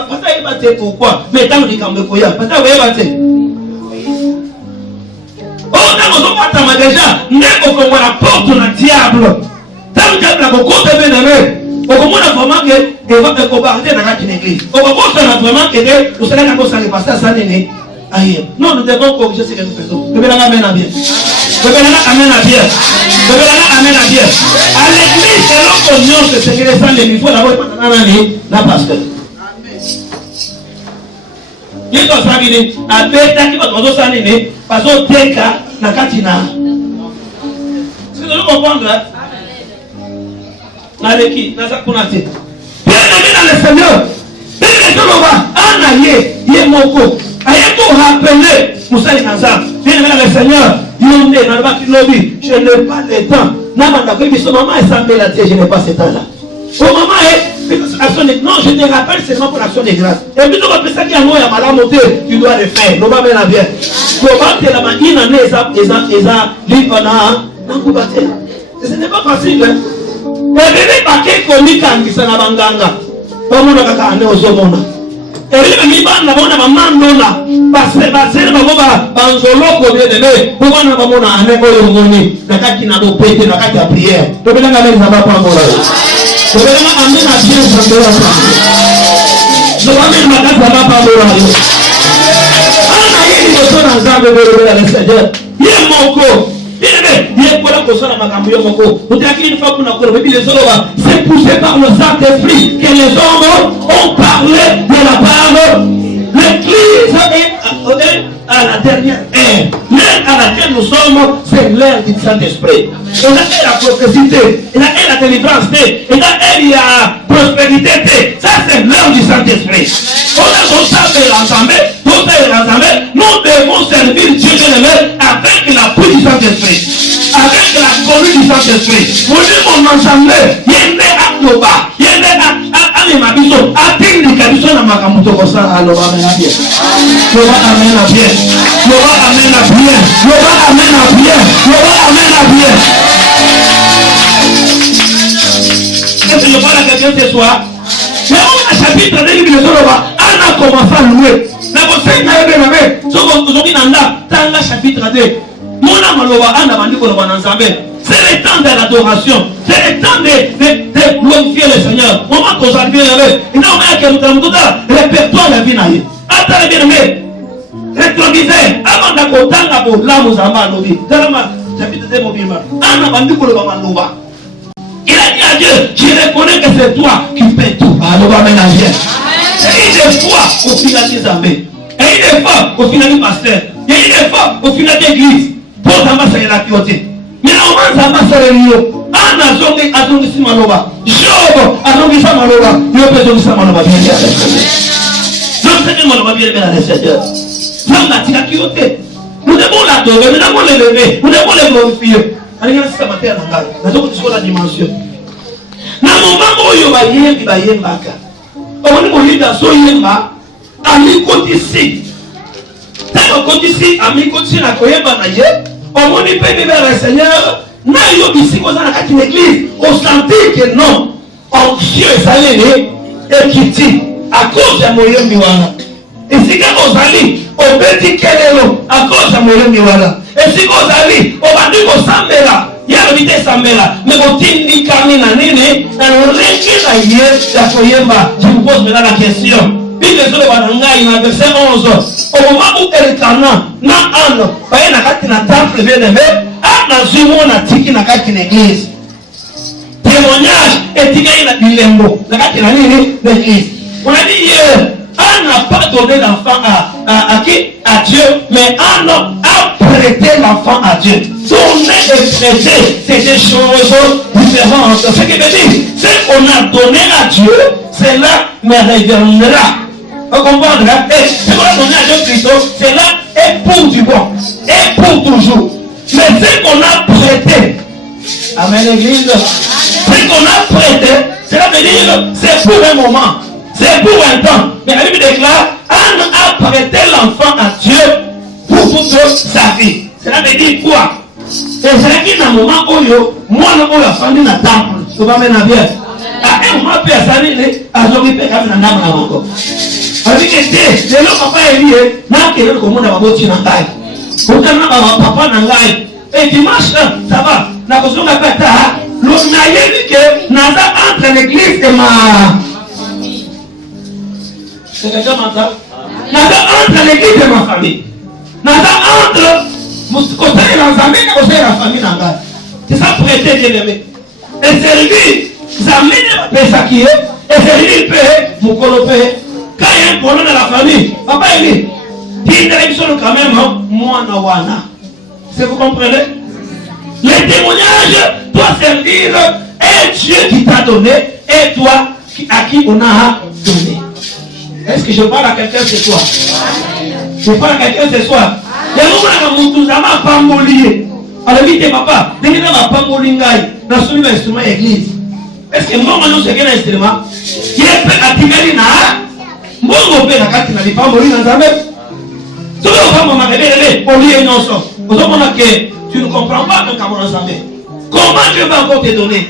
pasteur, pourquoi? Mais tant que quand me koya, pasteur, vous avez oh, non, on va déjà, n'est-ce pas la porte du diable? Tant que diable a beaucoup de bénévoles. Au moment où vraiment que va te combattre dans la église. Au moment où on a vraiment que vous savez quand ça les pasteurs ça n'est ailleurs. Non, nous devons corriger ce que nous faisons. Que Béla amène à bien. Que Béla amène à bien. Que Béla amène à bien. À l'église, c'est l'autre union que c'est que les gens il faut d'abord la pasteur. Il doit s'habiller à bêta qui va dans sa année parce que teka na katina. Est-ce que vous comprenez? Naleki, nazakunate. Bien aimé dans le Seigneur. Bien aimé dans le roi. Anaye, yemoko. Ayeko rappeler Moussa et Nazar. Bien aimé dans le Seigneur. Yonde, Nalbakilobi. Je n'ai pas le temps. Namanda, maman est sans la je n'ai pas ce temps-là. Au moment est, non, je te rappelle seulement pour l'action des grâces. Et puis, on va penser qu'il y a un mot à malamoté, tu dois le faire. Non, pas bien bien. Comment tu l'as dit, il y a ce n'est pas facile. Et bébé paquet comique qui s'en a banganga. Pas mon acacane aux hommes. Et lui, il va n'a pas mandona. Parce que c'est ma banzolo pour bien aimer. Pourquoi n'a pas mon année au moni? La carte qui n'a pas pété, la carte à prière. Le bénin n'a pas pas mon le bénin amène à bien s'en faire. Le bénin n'a pas pas mon ah, il y a une personne en train de le Seigneur. Il est mon corps. C'est poussé par le Saint-Esprit que les hommes ont parlé de la parole. L'église est à la dernière ère. L'ère à laquelle nous sommes, c'est l'ère du Saint-Esprit. Et là, il y a la prophétie, et là, il y a la délivrance, et là, il y a la prospérité. Ça, c'est l'ère du Saint-Esprit. On a comptable l'ensemble, nous devons servir Dieu bien-aimé avec la pluie du Saint-Esprit, avec la conduite du Saint-Esprit. Vous dites mon ensemble, il y a un Akloba, il y a un Mabiso, atteindre les cabisons à Makamuto Kosa, alors amène à bien. Loba amène à bien. Loba amène à bien. Loba amène à bien. Loba amène à bien. Est-ce que je parle à quelqu'un ce soir? Mais on a chapitre de l'Église de Loba, on a commencé à louer. La conseil n'a pas été fait. Aujourd'hui, dans le chapitre 2, mon âme Loba, on a vendu pour le ensemble. C'est le temps de l'adoration. C'est le temps de glorifier le Seigneur. On va qu'on s'en vient avec. Et là, on a que nous avons tout à répertoire la vie naïe. Attends, bien aimé. Rétrovisez. Avant d'accordar pour là, nous avons nos vies. Chapitre 2, mon bimba. On a vendu pour le Loba. Il a dit à Dieu, je reconnais que c'est toi qui fais tout. Alors, on va ménager. Et des fois, au final des armées. Et a eu des fois au final du pasteur. Il y a eu des fois au final de l'église. Pour s'ambasser la côté. Mais au moins s'ambasser le Anna zonge azongi simaloba. Job azongi samaloba. Yo peut zongi samaloba bien bien. Donc c'est maloba bien bien le Seigneur. Zanga tika kiote. Nous devons l'adorer, nous devons l'élever, nous devons le glorifier. Allez, c'est ma terre nanga. Nous devons sur la dimension. Na moment oyo bayembi bayembaka. Omoni moyinda so yemba ami kotisi. Tano kotisi ami kotisi na koyemba na ye. Omoni pe bébé le Seigneur. Na yo bisi ko za na kati l'église, on sentait que non. Dieu salé et kiti à cause de moyembi wana. Et si que ozali obeti kelelo à cause de moyembi wana. Et si que ozali obandi ko sambela ya bite sambela mais otindi kami na nini na rengi na ye ya koyemba. Je vous pose maintenant la question. Bible zole banangai na verset 11. Au moment où Elkana na Anne baye na kati na temple bien-aimé, Anne zimo na tiki na kati na église. Témoignage etika ina bilembo na kati na nini na église. On a dit Anne n'a pas donné l'enfant à qui? À Dieu, mais Anne a prêté l'enfant à Dieu. Donner et prêter, c'est des choses différentes. Ce qui veut dire, ce qu'on a donné à Dieu, cela me reviendra. On comprend là? Et ce qu'on a donné à Dieu plutôt, cela est pour du bon, et pour toujours. Mais ce qu'on a prêté, amen l'église, ce qu'on a prêté, cela veut dire, c'est pour un moment. C'est pour un temps. Mais la Bible déclare, Anne a prêté l'enfant à Dieu pour toute sa vie. Cela veut dire quoi? Et c'est qu'il y a un moment où moi, je suis famille dans le temple. Je vais m'en bien. À un moment, je suis allé à l'hôpital comme un homme encore. Avec que c'est le papa est lié, n'a qu'à le commande à ma voiture dans la taille. Pourtant, papa dans la taille. Et dimanche, ça va. La question de la bête, l'on a dit que Nada entre l'église et ma. C'est quelqu'un m'entend? Nada entre l'église et ma famille. Nada entre mon côté et la famille et la famille. C'est ça pour être bien-aimé. Et servir, ça mène à ça qui est. Et servir, payer, mon colopé. Quand il y a un problème dans la famille, papa il dit, il y a une chose quand même, moi, Nawana. C'est vous comprenez? Les témoignages doivent servir un Dieu qui t'a donné et toi à qui on a donné. Est-ce que je parle à quelqu'un ce soir? Je parle à quelqu'un ce soir. Il y a un moment où nous avons pas molié. Alors vite papa, dès que nous n'avons pas molié, nous avons un instrument église. Est-ce que moi nous c'est quel instrument? Il est prêt à tirer na. Moi on peut la carte na pas molié dans jamais. Tout le monde m'a révélé pour lui et non ça. Vous comprenez que tu ne comprends pas ton camarade jamais. Comment Dieu va encore te donner?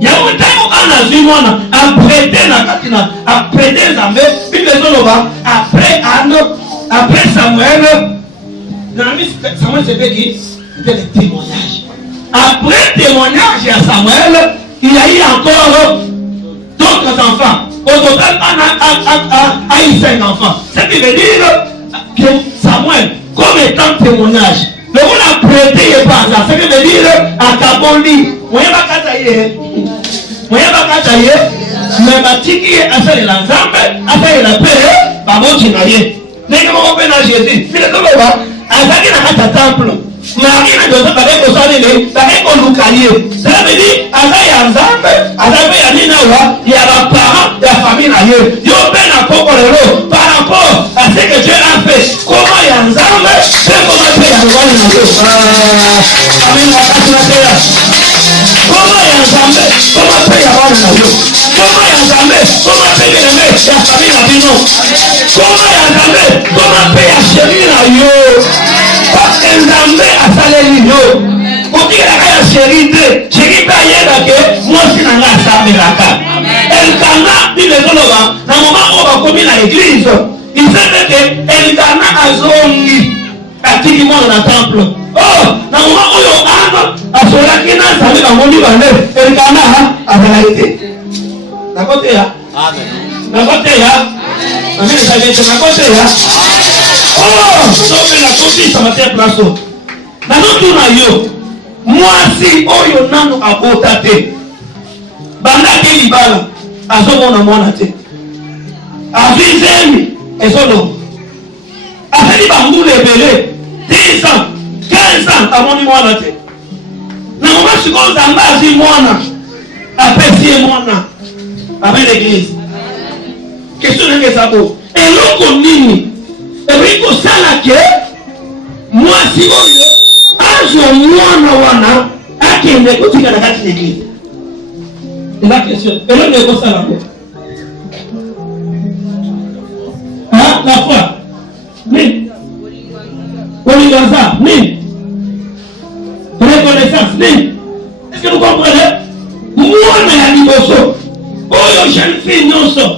Il y a un temps où on a vu moi à prêter la catina, à prêter Zambé, puis les autres après Anne, après Samuel, Samuel c'est qui? C'était le témoignage. Après témoignage à Samuel, il y a eu encore d'autres enfants. Au total, Anne a eu 5 enfants. Ce qui veut dire que Samuel, comme étant témoignage, le monde a prêté et pas ça. Ce qui veut dire à Kaboli, moi je vais mais batiki asali la nzambe asali la paix baboti na ye ndenge moko pe na Jésus mais le ba azaki na kata temple Marie na Joseph avec osalele avec olukaye ça veut dire azali ya nzambe azali ya nina wa ya ba parents ya famille na ye yo pe na kokolelo par rapport à ce que Dieu a fait comment ya nzambe c'est comment pe ya wali na yo amen na kata comment ya nzambe comment pe ya wali na yo comment ya nzambe comment pe ya me ya famille na bino comment ya nzambe comment pe ya chéri na yo parce que nzambe asaleli yo otikaka ya chéri te chéri pe ayeba ke mwasi na nga asambelaka Elkana bible ezoloba na moment oyo bakomi na église il sait que Elkana azongi atiki mwana na temple oh na moment oyo Anne asolaki na nzambe bamoni bande Elkana azalaki te na kote ya na kote ya amen ezalaki na kote ya oh sope na kosi samate plaso na notuna yo mwasi oyo nano abota te bandaki libala azomona mwana te azwi zemi ezoloba asali bambula ebele 10 ans 15 ans amoni mwana te na moma sikoyo nzambe azwi mwana apesi ye mwana amen l'église question ndenge eza bo eloko nini ebei kosala ke mwasi oyo azwa mwana wana akende kotika na kati l'église eza question eloko ndenge kosala bo la foi nini olingaza nini reconnaissance nini est-ce que vous comprenez mwana ya liboso oyo jeune fille nyonso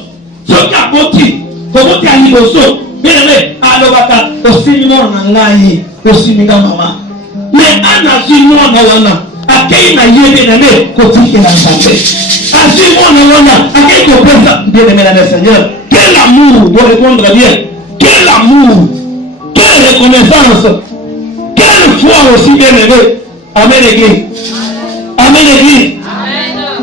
soki koboti ya liboso bien-aimé alobaka osimi mwana na ngai osiminga mama mais anazwi mwana wana akei na ye bien-aimé kotikela nzambe azwi mwana wana akei kopesa bien-aimé na le Seigneur. Quel amour, vous répondre bien. Quel amour, quelle reconnaissance, quelle foi aussi bien aimé. Amen l'église. Amen l'église.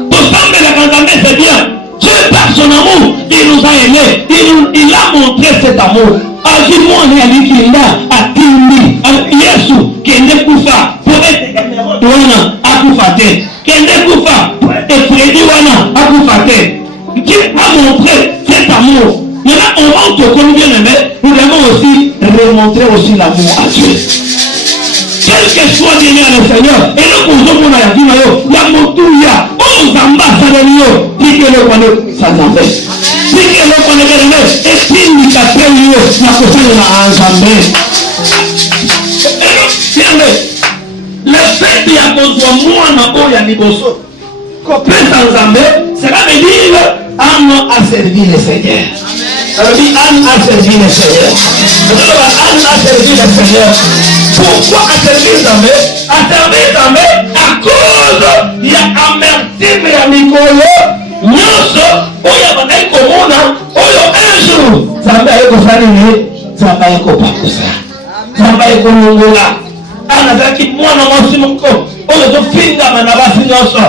Pour semble la condamner, c'est bien. Dieu par son amour, il nous a aimés. Il a montré cet amour. Agis-moi en réalité à Tindi, à Yesu, qui est Koufa, pour être Douana, à Koufate, qui est Koufa, pour être Frédéric Douana, à Koufate. Dieu a montré cet amour. Maintenant, on montre comme bien aimé, nous devons aussi remontrer aussi l'amour à Dieu. Quel que soit bien le Seigneur, et nous pouvons nous la vie, la montouya, on s'ambasse à l'eau, dit que le connaît, ça s'en fait. Dit que le connaît, et s'il n'y a pas eu, la personne l'a ensemble. Et donc, tiens-le, le fait qu'il y a besoin de moi, il y a des besoins. Qu'on peut s'ensemble, cela veut dire, Anne a servi le Seigneur. Alors dit Anne a servi le Seigneur. Anne a servi le Seigneur. Pourquoi a servi Nzambe? A servi Nzambe à cause il y a amertume ya mikolo nyonso oyo bandai komona oyo un jour Nzambe ayekosala nini? Nzambe ayekopakosa. Nzambe ayekolongola. Anne azalaki mwana mwasi moko oyo tofingama na basi nyonso.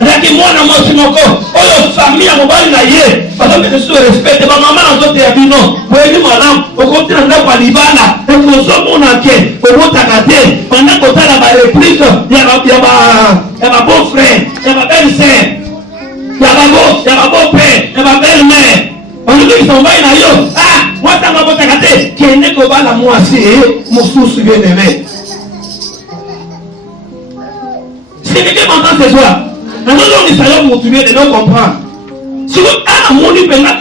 Raki mwana mwasi moko oyo famille mobali na ye bazopesa su respect ba mama nzote ya bino boyebi malamu okotina ndako ya libala ekozomona ke obotaka te panda kotala bareplique ya babon frère ya babelle sœur ya babopère ya babelle mère olobikisa mobali na yo mwasanga botaka te kende kobala mwasi mosusu bien aimé. Si quelqu'un m'entend ce soir, nous allons motiver de nous comprendre. Si vous avez un monde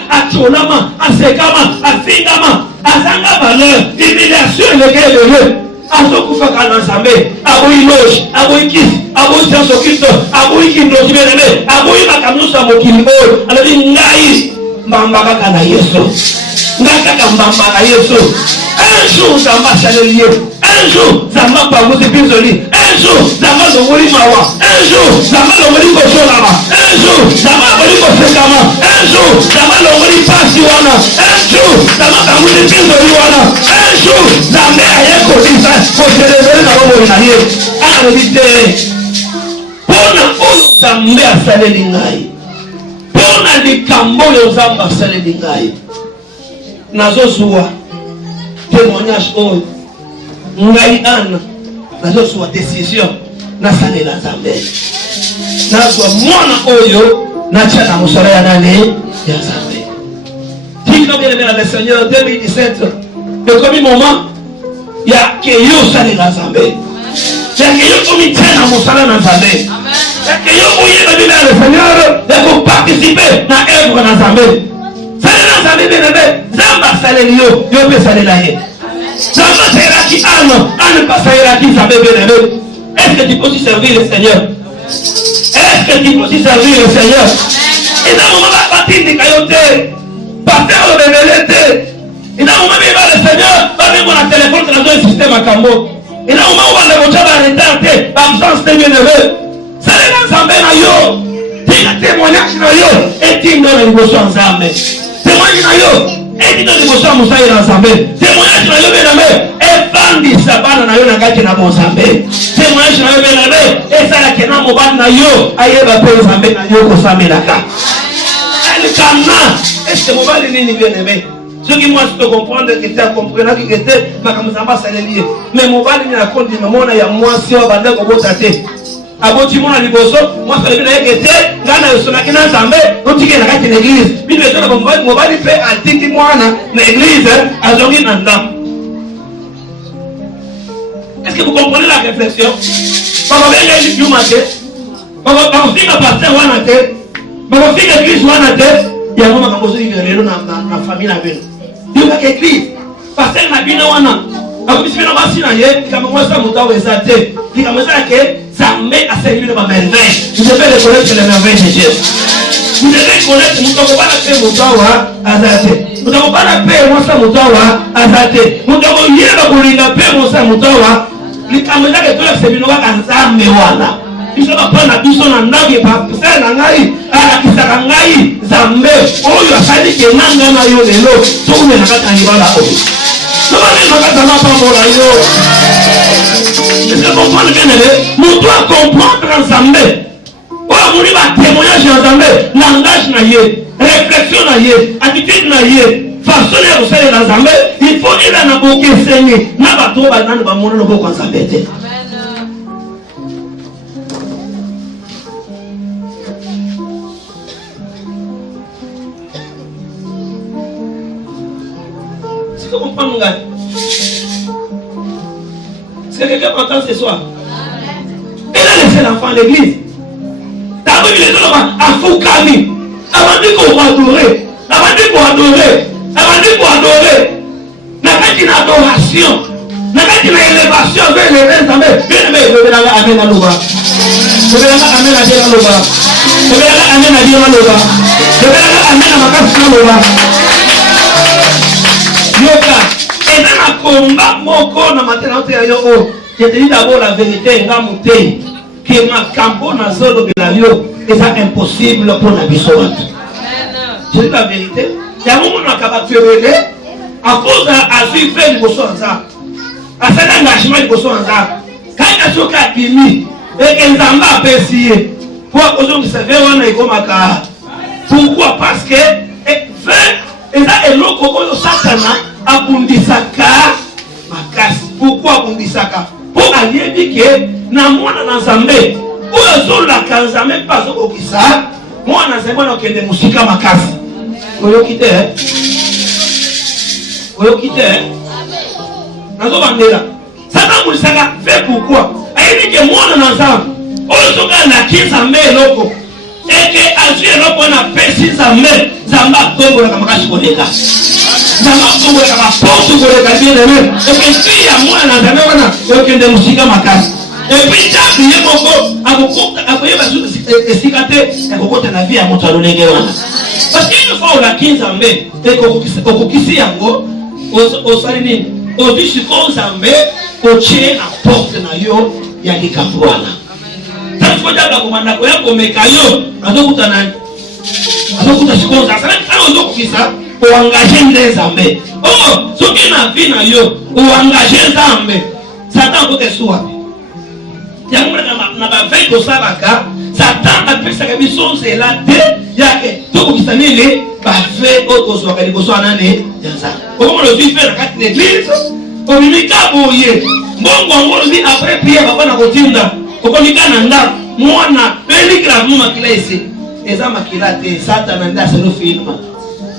à Tcholama, à Sekama, à Fingama, à Sanga Valeur, l'humiliation est le cœur de Dieu. À Sokufa Kanasame, à Boïloche, à Boïkis, à Boïsans Okito, à Boïkin Nosimene, à Boïmakamusa Mokimbo, à la ligne Naïs, Mambaka Kana Yeso. Nakaka Mambaka Yeso. Un jour, ça m'a chalé. Un jour, ça m'a pas vous épisodique. Un jour, ça m'a l'omori mawa. Un jour, ça m'a l'omori kosholama. Un jour, ça m'a l'omori kosekama. Un jour, ça m'a l'omori pasiwana. Un jour, ça m'a pas vous épisodique wana. Un jour, ça m'a rien kodisa. Pour se révéler dans l'omori na ye. En réalité, pona oyo Nzambe asaleli ngai. Pona likambo oyo Nzambe asaleli ngai. Nazozuwa témoignage oyo. Ngai Anne nazoswa décision nasalela Nzambe nazwa mwana oyo natia na mosala ya nani ya Nzambe. Tika bien aimé le Seigneur 2017 ekomi moment ya ke yo salela Nzambe ya ke yo komi tia na mosala na Nzambe ya ke yo moyeba bien aimé le Seigneur ya koparticiper na œuvre na Nzambe salela Nzambe bien aimé Nzambe asaleli yo yo mpe salela ye. Nzambe asalelaki Anne pas asalelaki Nzambe bien aimé. Est-ce que tu peux aussi servir le Seigneur? Est-ce que tu peux aussi servir le Seigneur? Et dans le moment où batindika yo te pasteur le révélé te et dans le moment où le Seigneur va mettre mon téléphone dans un système à cambo et dans le moment où on va le arrêter te absence de bien aimé salela Nzambe na yo tika témoignage na yo et tinga na liboso ya Nzambe témoignage na yo et tinga na liboso ya mosala ya Nzambe témoignage na yo bien aimé evandisa bana na yo na kati na Nzambe témoignage na yo bien aimé ezalaki na mobali na yo ayeba mpe Nzambe na yo kosamelaka elikana. Est-ce que mobali nini bien aimé Ce qui moi je peux comprendre que tu as compris que était ma kamuzamba salelier. Mais mon bali na compte de maman ya moi si on va ndako botate. Aboti mona liboso, moi ça le que était ngana yo sona kina zambe, otike na kati l'église. Bi le tona mon bali fait atiki mwana na église azongi na ndam. Est-ce que vous comprenez la réflexion? Papa venga ili biumate. Papa finga pasteur wana te. Papa finga église wana te. Ya mama kambozo iverelo na famille na beno. Dieu ka église. Pasteur na bino wana. Akomisi bino basi na ye, kama mwasa mutawo ezate. Kama mwasa ke Zambe a servi de ma merveille. Vous devez reconnaître les merveilles de Jésus. Vous devez connaître Moutawa paix Moutawa Azate. Moutawa paix Mosa Moutawa Azate. Moutawa Yéba Kouringa paix Mosa Moutawa. Les caméras que toi c'est Binoa Azame Wana. Ils sont pas prendre tout son andavi par ça Nangai. À la Kisarangai Zambe. Oh, il a fallu que Nanga Yo Lelo. Tout le monde a Kanibala. Est-ce que vous comprenez bien? Nous devons comprendre ensemble. Oh, vous devez témoignage ensemble. Langage na yé, réflexion na yé, attitude na yé, façon de vous faire ensemble. Il faut ir dans la boucle saignée. N'a pas trop de temps, nous allons nous ensemble. Est-ce que vous comprenez? Est-ce que quelqu'un m'entend ce soir? Elle a laissé l'enfant à l'église. D'abord, il est à Foukami. Avant de qu'on adorer. Avant de qu'on adorer. Avant de qu'on adorer. N'a pas une adoration. N'a pas une élévation vers les reins d'Amé. Bien aimé, je vais aller à Amen à Louba. Je vais aller à Amen à Dieu à Louba. Je vais aller à Amen à Dieu à Louba. Je vais aller à Amen à Makas à Louba. Yoka, et dans la combat, mon corps n'a pas été yo. Je te dis d'abord la vérité, nga mouté, que ma campo na zolo belalio, et ça impossible pour la bisoante. Je dis la vérité. Il y a un moment où on a capturé, à cause de suivre le bosso en ça, à cet engagement du bosso en ça, quand il y a ce cas qui mis, et qu'ils en va apprécier, pour cause de ce fait, on est comme à pourquoi? Parce que, et ça est l'eau comme Satana a bundisaka makasi. Pourquoi bundisaka? Pour aller dire que na mwana na Nzambe ou zola kanzambe pas au kisa mwana Nzambe na kende musika makasi. Oyo kite nazo bandela Satan bundisaka fait pourquoi? Ayi que mwana na Nzambe o zoka na kinzambe loko et que Dieu loko na pesi Nzambe Zamba tombo la kamakashi koleka. Zamba tombo la kamaposu koleka bien aimé. Et que si ya mwana na Nzambe wana yo kende musika makasi. Et puis chaque ye moko akokota akoyeba su esikate akokota na vie ya moto alolenge wana. Parce qu'il faut la Nzambe et kokokisi yango osali nini? Odi siko Nzambe otie na porte na yo ya likambo wana. Tanko jaga komanda ko yako mekayo azokuta nani? Azokuta sikoza sana kana uzokukisa uangaje Nzambe. Oh, soki na vie na yo uangaje Nzambe. Satan kote suwa. Yango na ba veille ko sabaka, Satan apesa kabiso nzela te yake. Tokukisa nini? Ba veille otozo kali ko swa nani? Yanza. Comment le vit faire à l'église? Communique boye. Mbongo ngolozi après prier baba na kotinda. Kokomika na nda mwana beli gravement makila ese. Eza makila te Satan nda selo filma.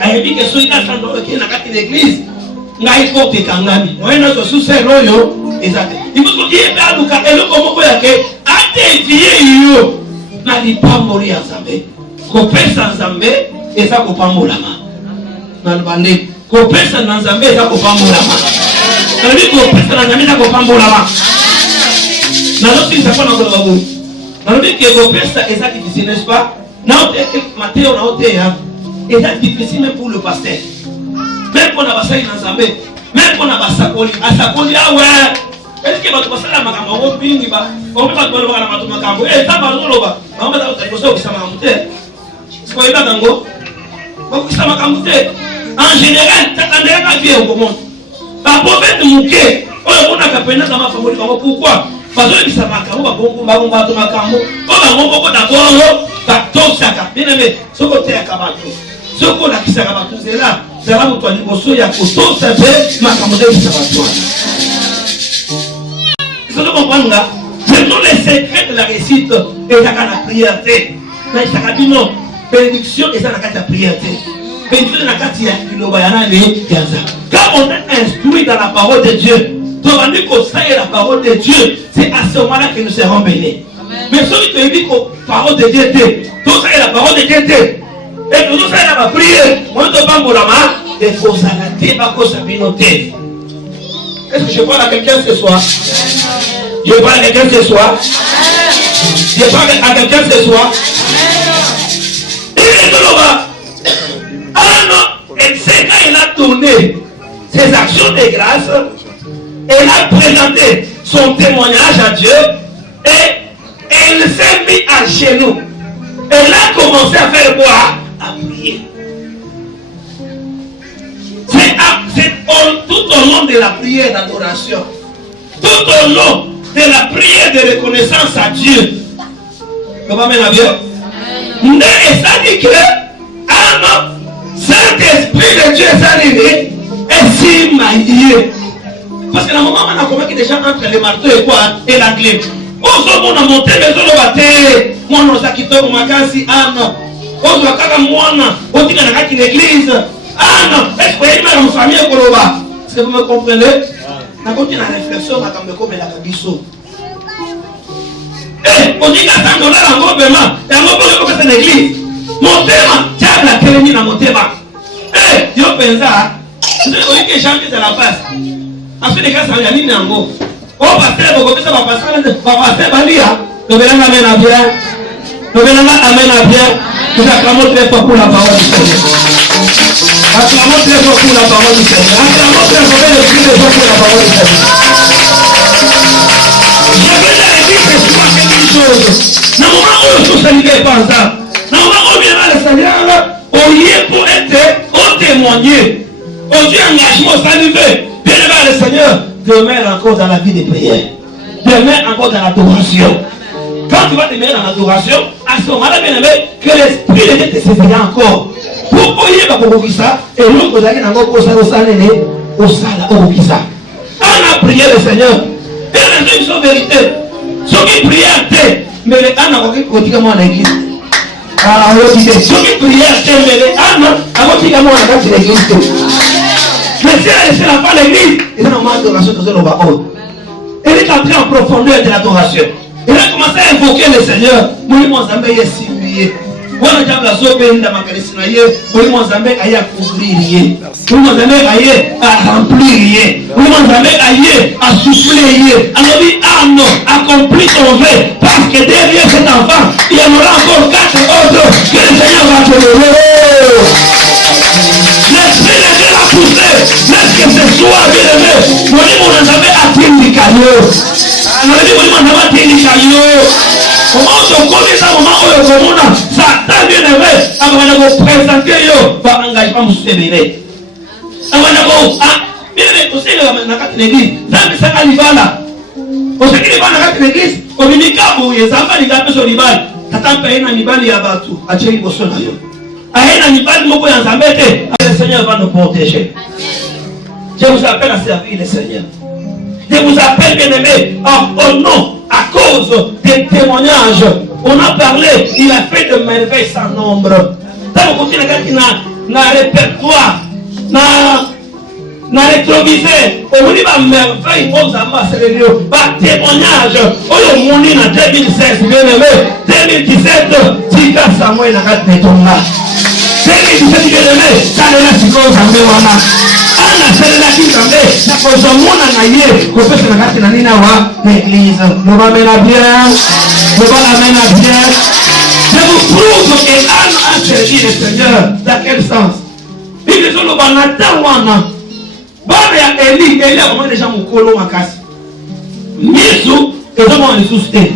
Ayebi ke so ika sando ke na kati l'église. Ngai ko te kangami. Moyena so suse loyo ezate. Ibuko yebe aluka eloko moko yake ate vie yo na lipamboli ya Nzambe. Ko pesa Nzambe eza ko pambolama. Na bande ko pesa na Nzambe eza ko pambolama. Kali ko pesa na Nzambe eza ko pambolama. Na losi ça pas encore babu. Na losi que ko pesa eza difficile n'est-ce pas? Na ote Matteo na ote ya eza difficile même pour le pasteur. Même pour na basali na Nzambe, même pour na basakoli, asakoli awe. Est-ce que bato basala makambo ngo bingi ba? O mpa ko ba na mato makambo. Ça ba loba. Ba mba ta ko so kisama mute. Ko eba kango. Ba kisama kamute. En général, t'attendais à vie au monde. Ba prophète muke. O mona kapena kama famoli kango pourquoi? Parce que ça makambo ba bongo ba bongo makambo. O ba bongo ko d'abord ba tosaka. Bien aimé, ce côté à kabato. Ce qu'on a qui s'est rabattu, c'est là. C'est là où tu as dit, il y a tout ça, ma camarade qui s'est rabattu. Vous comprenez là? C'est tout le secret de la réussite et de la prière. Non, bénédiction et ça la prière. Bénédiction la quand on est instruit dans la parole de Dieu, tandis qu'on sait la parole de Dieu, c'est à ce moment-là que nous serons bénis. Mais celui qui dit que la parole de Dieu est, tout ça est la parole de Dieu est. Et tout ça est la prière. On ne peut pas me la main et faut s'arrêter, pas qu'on s'abinoter. Est-ce que je parle à quelqu'un ce soir? Je parle à quelqu'un ce soir? Je parle à quelqu'un ce soir? Il est de l'Oba. Ah non, et c'est quand il a tourné ses actions de grâce, elle a présenté son témoignage à Dieu et elle s'est mise à genoux. Elle a commencé à faire quoi? À prier. C'est tout au long de la prière d'adoration, tout au long de la prière de reconnaissance à Dieu. Comment mène bien? Et ça dit que, ah non, Saint-Esprit de Dieu est arrivé et si maillé. Parce que la maman a convaincu déjà entre les marteaux et quoi? Et la clé. On a monté, mais on a battu. Moi, on a quitté mon magasin. Ah non. On a fait moi, on a fait l'église. Ah non. Est-ce que vous avez une famille? Est-ce que vous me comprenez? On a continué la réflexion, on a comme la cabisso. On dit qu'à $100 en gouvernement, et en gouvernement, c'est l'église. Mon thème, tiens, la télémine à mon thème. Je pense à vous avez que chanter de la base. Ensuite, les gars, ça vient à l'île. Oh, pasteur, vous connaissez ma pasteur, pasteur Balia. Nous venons amène à bien. Nous venons amène à bien. Nous acclamons très fort pour la parole du Seigneur. Acclamons très fort pour la parole du Seigneur. Acclamons très fort pour la parole du Seigneur. Je veux dire quelque chose. Dans le moment où tout ça n'est pas ça, dans le moment où vient le Seigneur, au lieu pour être au témoigner, au Dieu engagement salué, bien aimé le Seigneur, demeure encore dans la vie de prière, demeure encore dans l'adoration. Quand tu vas demeurer dans l'adoration, à ce moment-là, bien aimé, que l'Esprit de Dieu te saisira encore. Pour pouvoir pour ça, et nous, vous allez encore pour ça, au salé, au salé, au ça. On a prié le Seigneur. Et on a dit une vérité. Ceux qui priaient, mais les ânes ont dit moi à l'église. Ah, ceux qui priaient, mais les ânes ont dit moi à l'église. Mais si elle est la fin de l'église, il y a un moment d'adoration dans le bas. Elle est entrée en profondeur de l'adoration. Elle a commencé à invoquer le Seigneur. Moi, mon Zambé est simulé. Moi, je la zobe dans ma calissinaye. Moi, mon Zambé a couvrir. Moi, mon Zambé a remplir. Moi, mon Zambé a souffler. Alors, dit, ah non, accomplis ton vœu. Parce que derrière cet enfant, il y en aura encore 4 autres que le Seigneur va te donner. L'Esprit de Dieu l'a poussé. Laisse que ce soit bien aimé. Moi, mon Zambé a atteint les cailloux. Alors, dit, mon Zambé a atteint les cailloux. Comment on connaît ça, comment on le connaît, ça t'a bien aimé, avant de vous présenter, par engagement, vous soutenez. Avant de vous, bien aimé, vous savez, dans la l'église, ça me sert à l'Ibala. Vous savez qu'il est dans la l'église, au Minika, vous, les enfants, les gars, sur l'Ibala, t'as payé un Ibala, il y a battu, à Thierry Bosson. À un Ibala, nous pouvons en mettre, le Seigneur va nous protéger. Je vous appelle à servir le Seigneur. Je vous appelle, bien aimé, au nom. À cause des témoignages, on a parlé, il a fait de merveilles sans nombre. Tant qu'on continue à répertoire, na rétrovisé, on dit que merveille, on a témoignage, on a monté en 2016, bien aimé, 2017, Tika Samuel a raté ton là. 2017, bien aimé, ça n'est pas si gros, ça me wana. Ana celle-là qui s'en met, ça cause mon anaïe, qu'on peut se regarder dans l'église. Nous va mener bien, nous va la mener bien. Je vous prouve que Anne a servi le Seigneur. Dans quel sens? Il dit que nous va n'attendre. Bon, il y a Élie, Élie a vraiment déjà mon colo en casse. Misou, et donc on est sousté.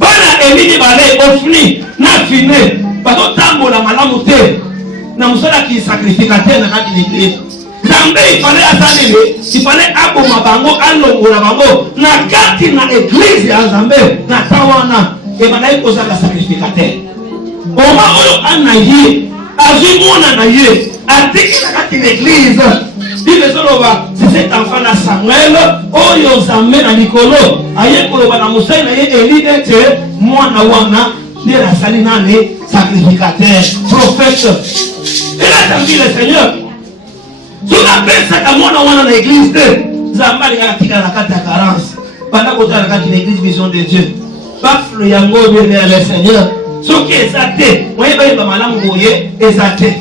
Bon, Élie dit balai, on finit, n'a fini. Parce que tant la malamouté, n'a pas qui sacrificateur dans l'église. Zambé, il fallait attendre, il fallait aboma bango, alongola bango, na kati na église ya Zambé, na tawana, et maintenant il pose la sacrificateur. Au moment où on a dit, à azimona na ye atekelaka ti l'église bible ezoloba c'est cet enfant na Samuel oyo nzambe na likolo aye koloba na mosali na ye Eli ete mwana wana nde nasali nani sacrificateur prophète elatambi le Seigneur soki apesaka mwana wana na église te nzambe alingaka tikala na kati ya carence banda kotala na kati na église vision de Dieu bafle yango bien le Seigneur soki eza te moye bayeba malamu boye eza te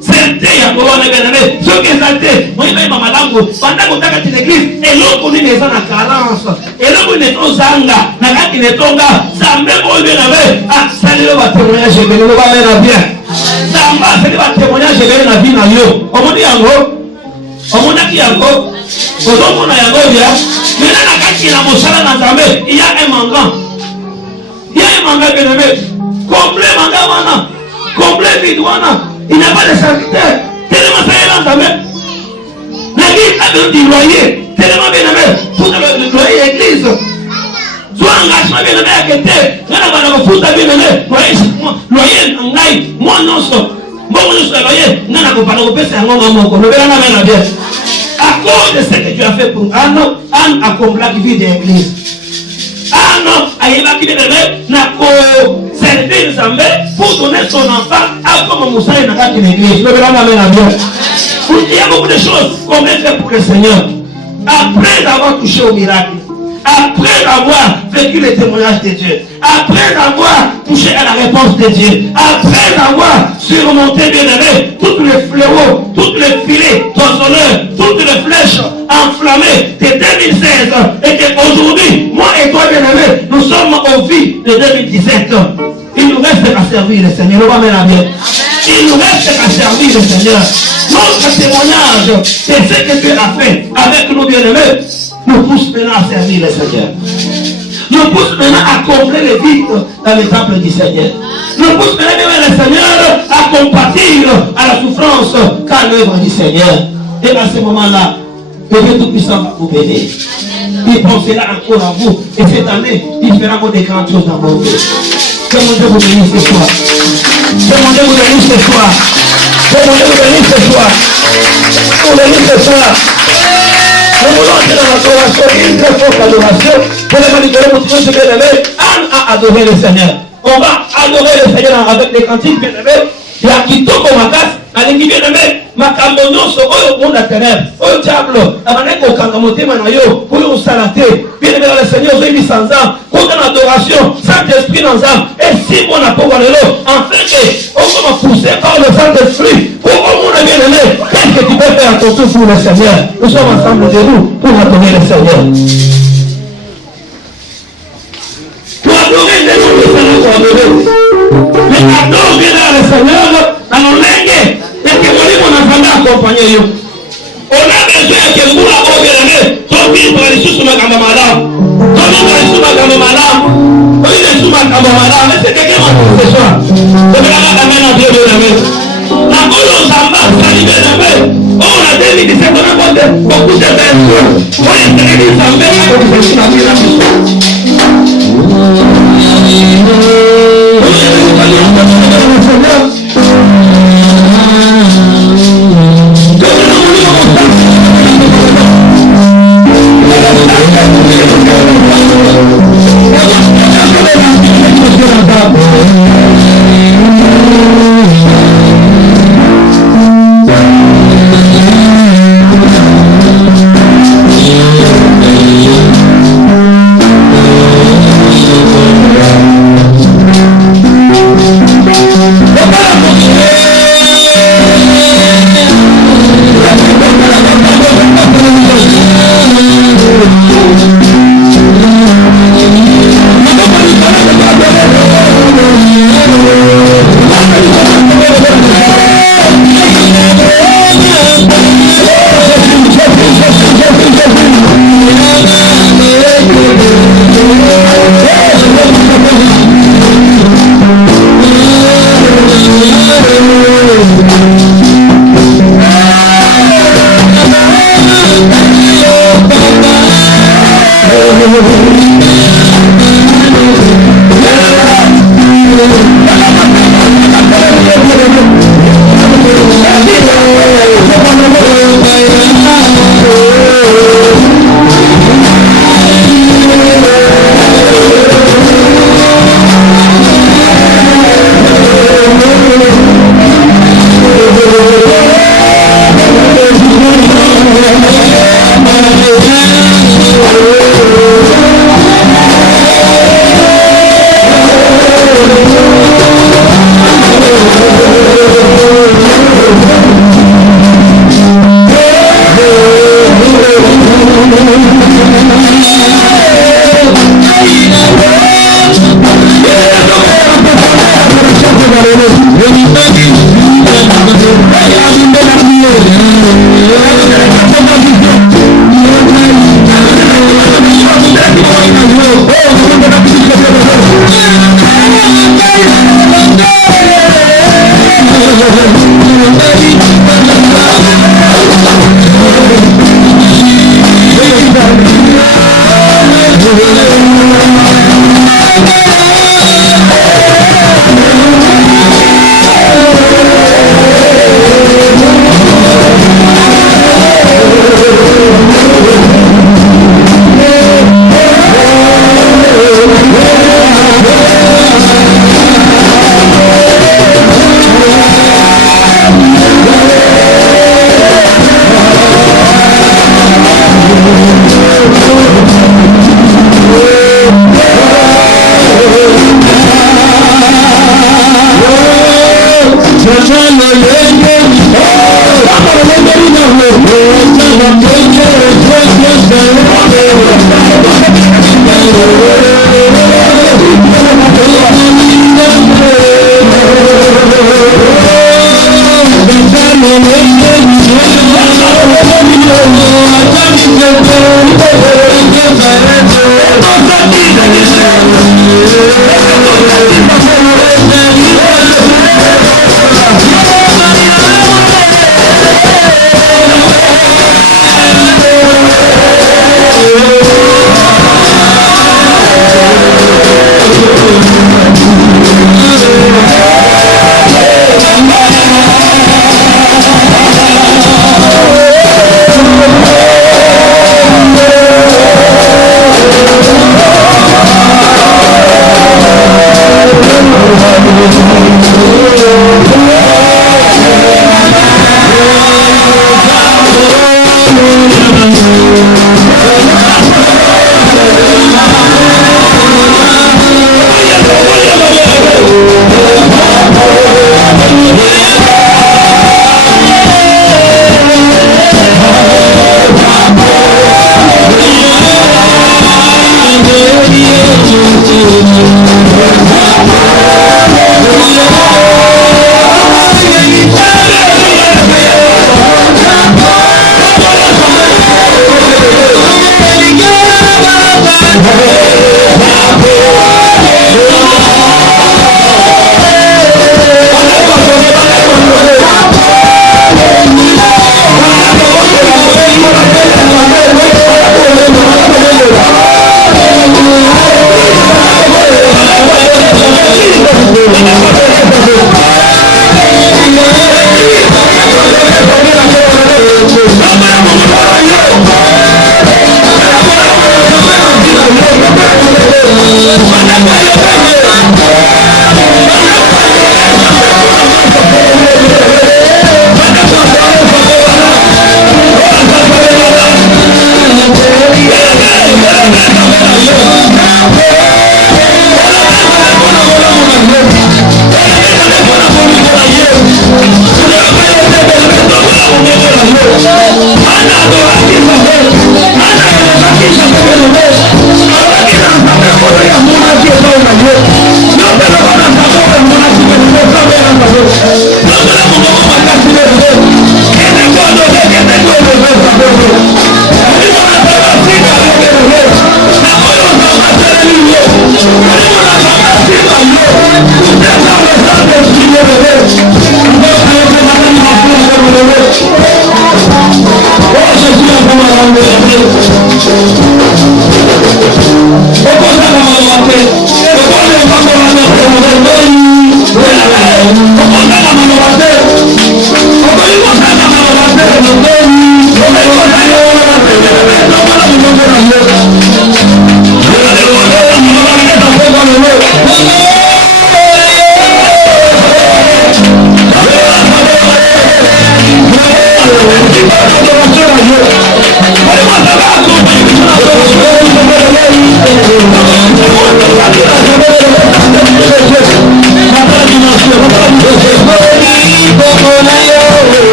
sente yango wana bien soki eza te moye bayeba malamu banda kotala kati na église eloko nini eza na carence eloko nini ezozanga na kati na etonga nzambe oyo bien asaleli batémoignage ebele lobamena bien nzambe asali batémoignage ebele na vie na yo omoni yango omonaki yango ozomona yango bia mena na kati na mosala na nzambe iya un mangan bien-aimé complet mangan wana complet vide wana il n'y a pas de serviteur tellement ça est là nzambe na vie avec du loyer tellement bien-aimé pour le loyer église soit engagement bien-aimé à côté ngana bana kofuta bien-aimé loyer ngai moi non so bon je suis loyer ngana ko bana ko pesa yango moko lobela na mena bien à cause de ce que tu as fait pour Anne a comblé la vie de l'église Anne a évacué bien-aimé na ko servir Nzambe pour donner son enfant à comme Moussa et Nakat de l'église lobela na mena bien il y a beaucoup de choses qu'on a fait pour le Seigneur après avoir touché au miracle après avoir vécu les témoignages de Dieu, après avoir touché à la réponse de Dieu, après avoir surmonté, bien-aimé, tous les fléaux, tous les filets d'honneur, toutes les flèches enflammées de 2016, et qu'aujourd'hui, moi et toi, bien-aimé, nous sommes au vie de 2017. Il nous reste à servir le Seigneur. Il nous reste à servir le Seigneur. Notre témoignage, c'est ce que Dieu a fait avec nous, bien-aimés, nous pousse maintenant à servir le Seigneur. Nous pousse maintenant à combler les vides dans le temple du Seigneur. Nous pousse maintenant le Seigneur à compatir à la souffrance qu'à l'œuvre du Seigneur. Et à ce moment-là, le Dieu Tout-Puissant va vous bénir. Il pensera encore à vous. Et cette année, il fera encore des grandes choses dans votre vie. Que mon Dieu vous bénisse ce soir. Que mon Dieu vous bénisse ce soir. Que mon Dieu vous bénisse ce soir. Vous bénisse ce soir. Nous voulons entrer dans l'adoration, une très forte adoration. Pour les manipuler, pour tous ceux qui bien-aimés, Anne a adoré le Seigneur. On va adorer le Seigneur avec les cantiques bien-aimés. Il y a qui tombe au macasse, avec qui bien-aimés, ma cambonon, ce au monde à ténèbres, au diable, la manière qu'on cangamote manayo, pour nous salater, bien-aimé dans le Seigneur, j'ai mis sans âme, pour une adoration, Saint-Esprit dans âme, et si mon apport à l'élo, en fait que, on va pousser par le Saint-Esprit, pour au monde bien-aimé, qu'est-ce que tu peux faire à ton tour pour le Seigneur? Nous sommes ensemble de nous pour adorer le Seigneur. Pour adorer les noms du Seigneur, pour adorer. Mais adore bien le Seigneur, dans nos langues, et que mon enfant accompagné you. On a besoin que vous l'avez bien aimé, ton fils pour aller sous ma camarade. Ton fils pour aller sous ma camarade. Ton fils sous ma camarade. Mais c'est quelqu'un qui m'a ce soir. C'est bien la caméra bien aimé. La boule aux ambasses, ça libère aimé. On a 2017, on a compté beaucoup de personnes. On est très bien aimé, on est très bien aimé.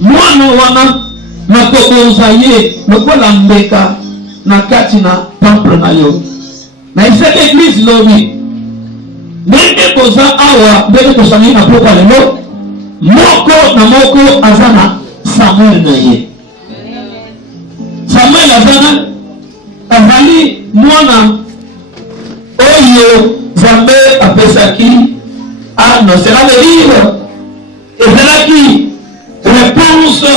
mwana wana nakokonza ye lokola mbeka na kati na temple na yo. Na iseke eglise lobi ndenge koza awa ndenge tosangani na pokwa lelo moko na moko azana Samuel na ye. Samuel azana azali mwana oyo Nzambe apesaki ano. Cela veut dire ezalaki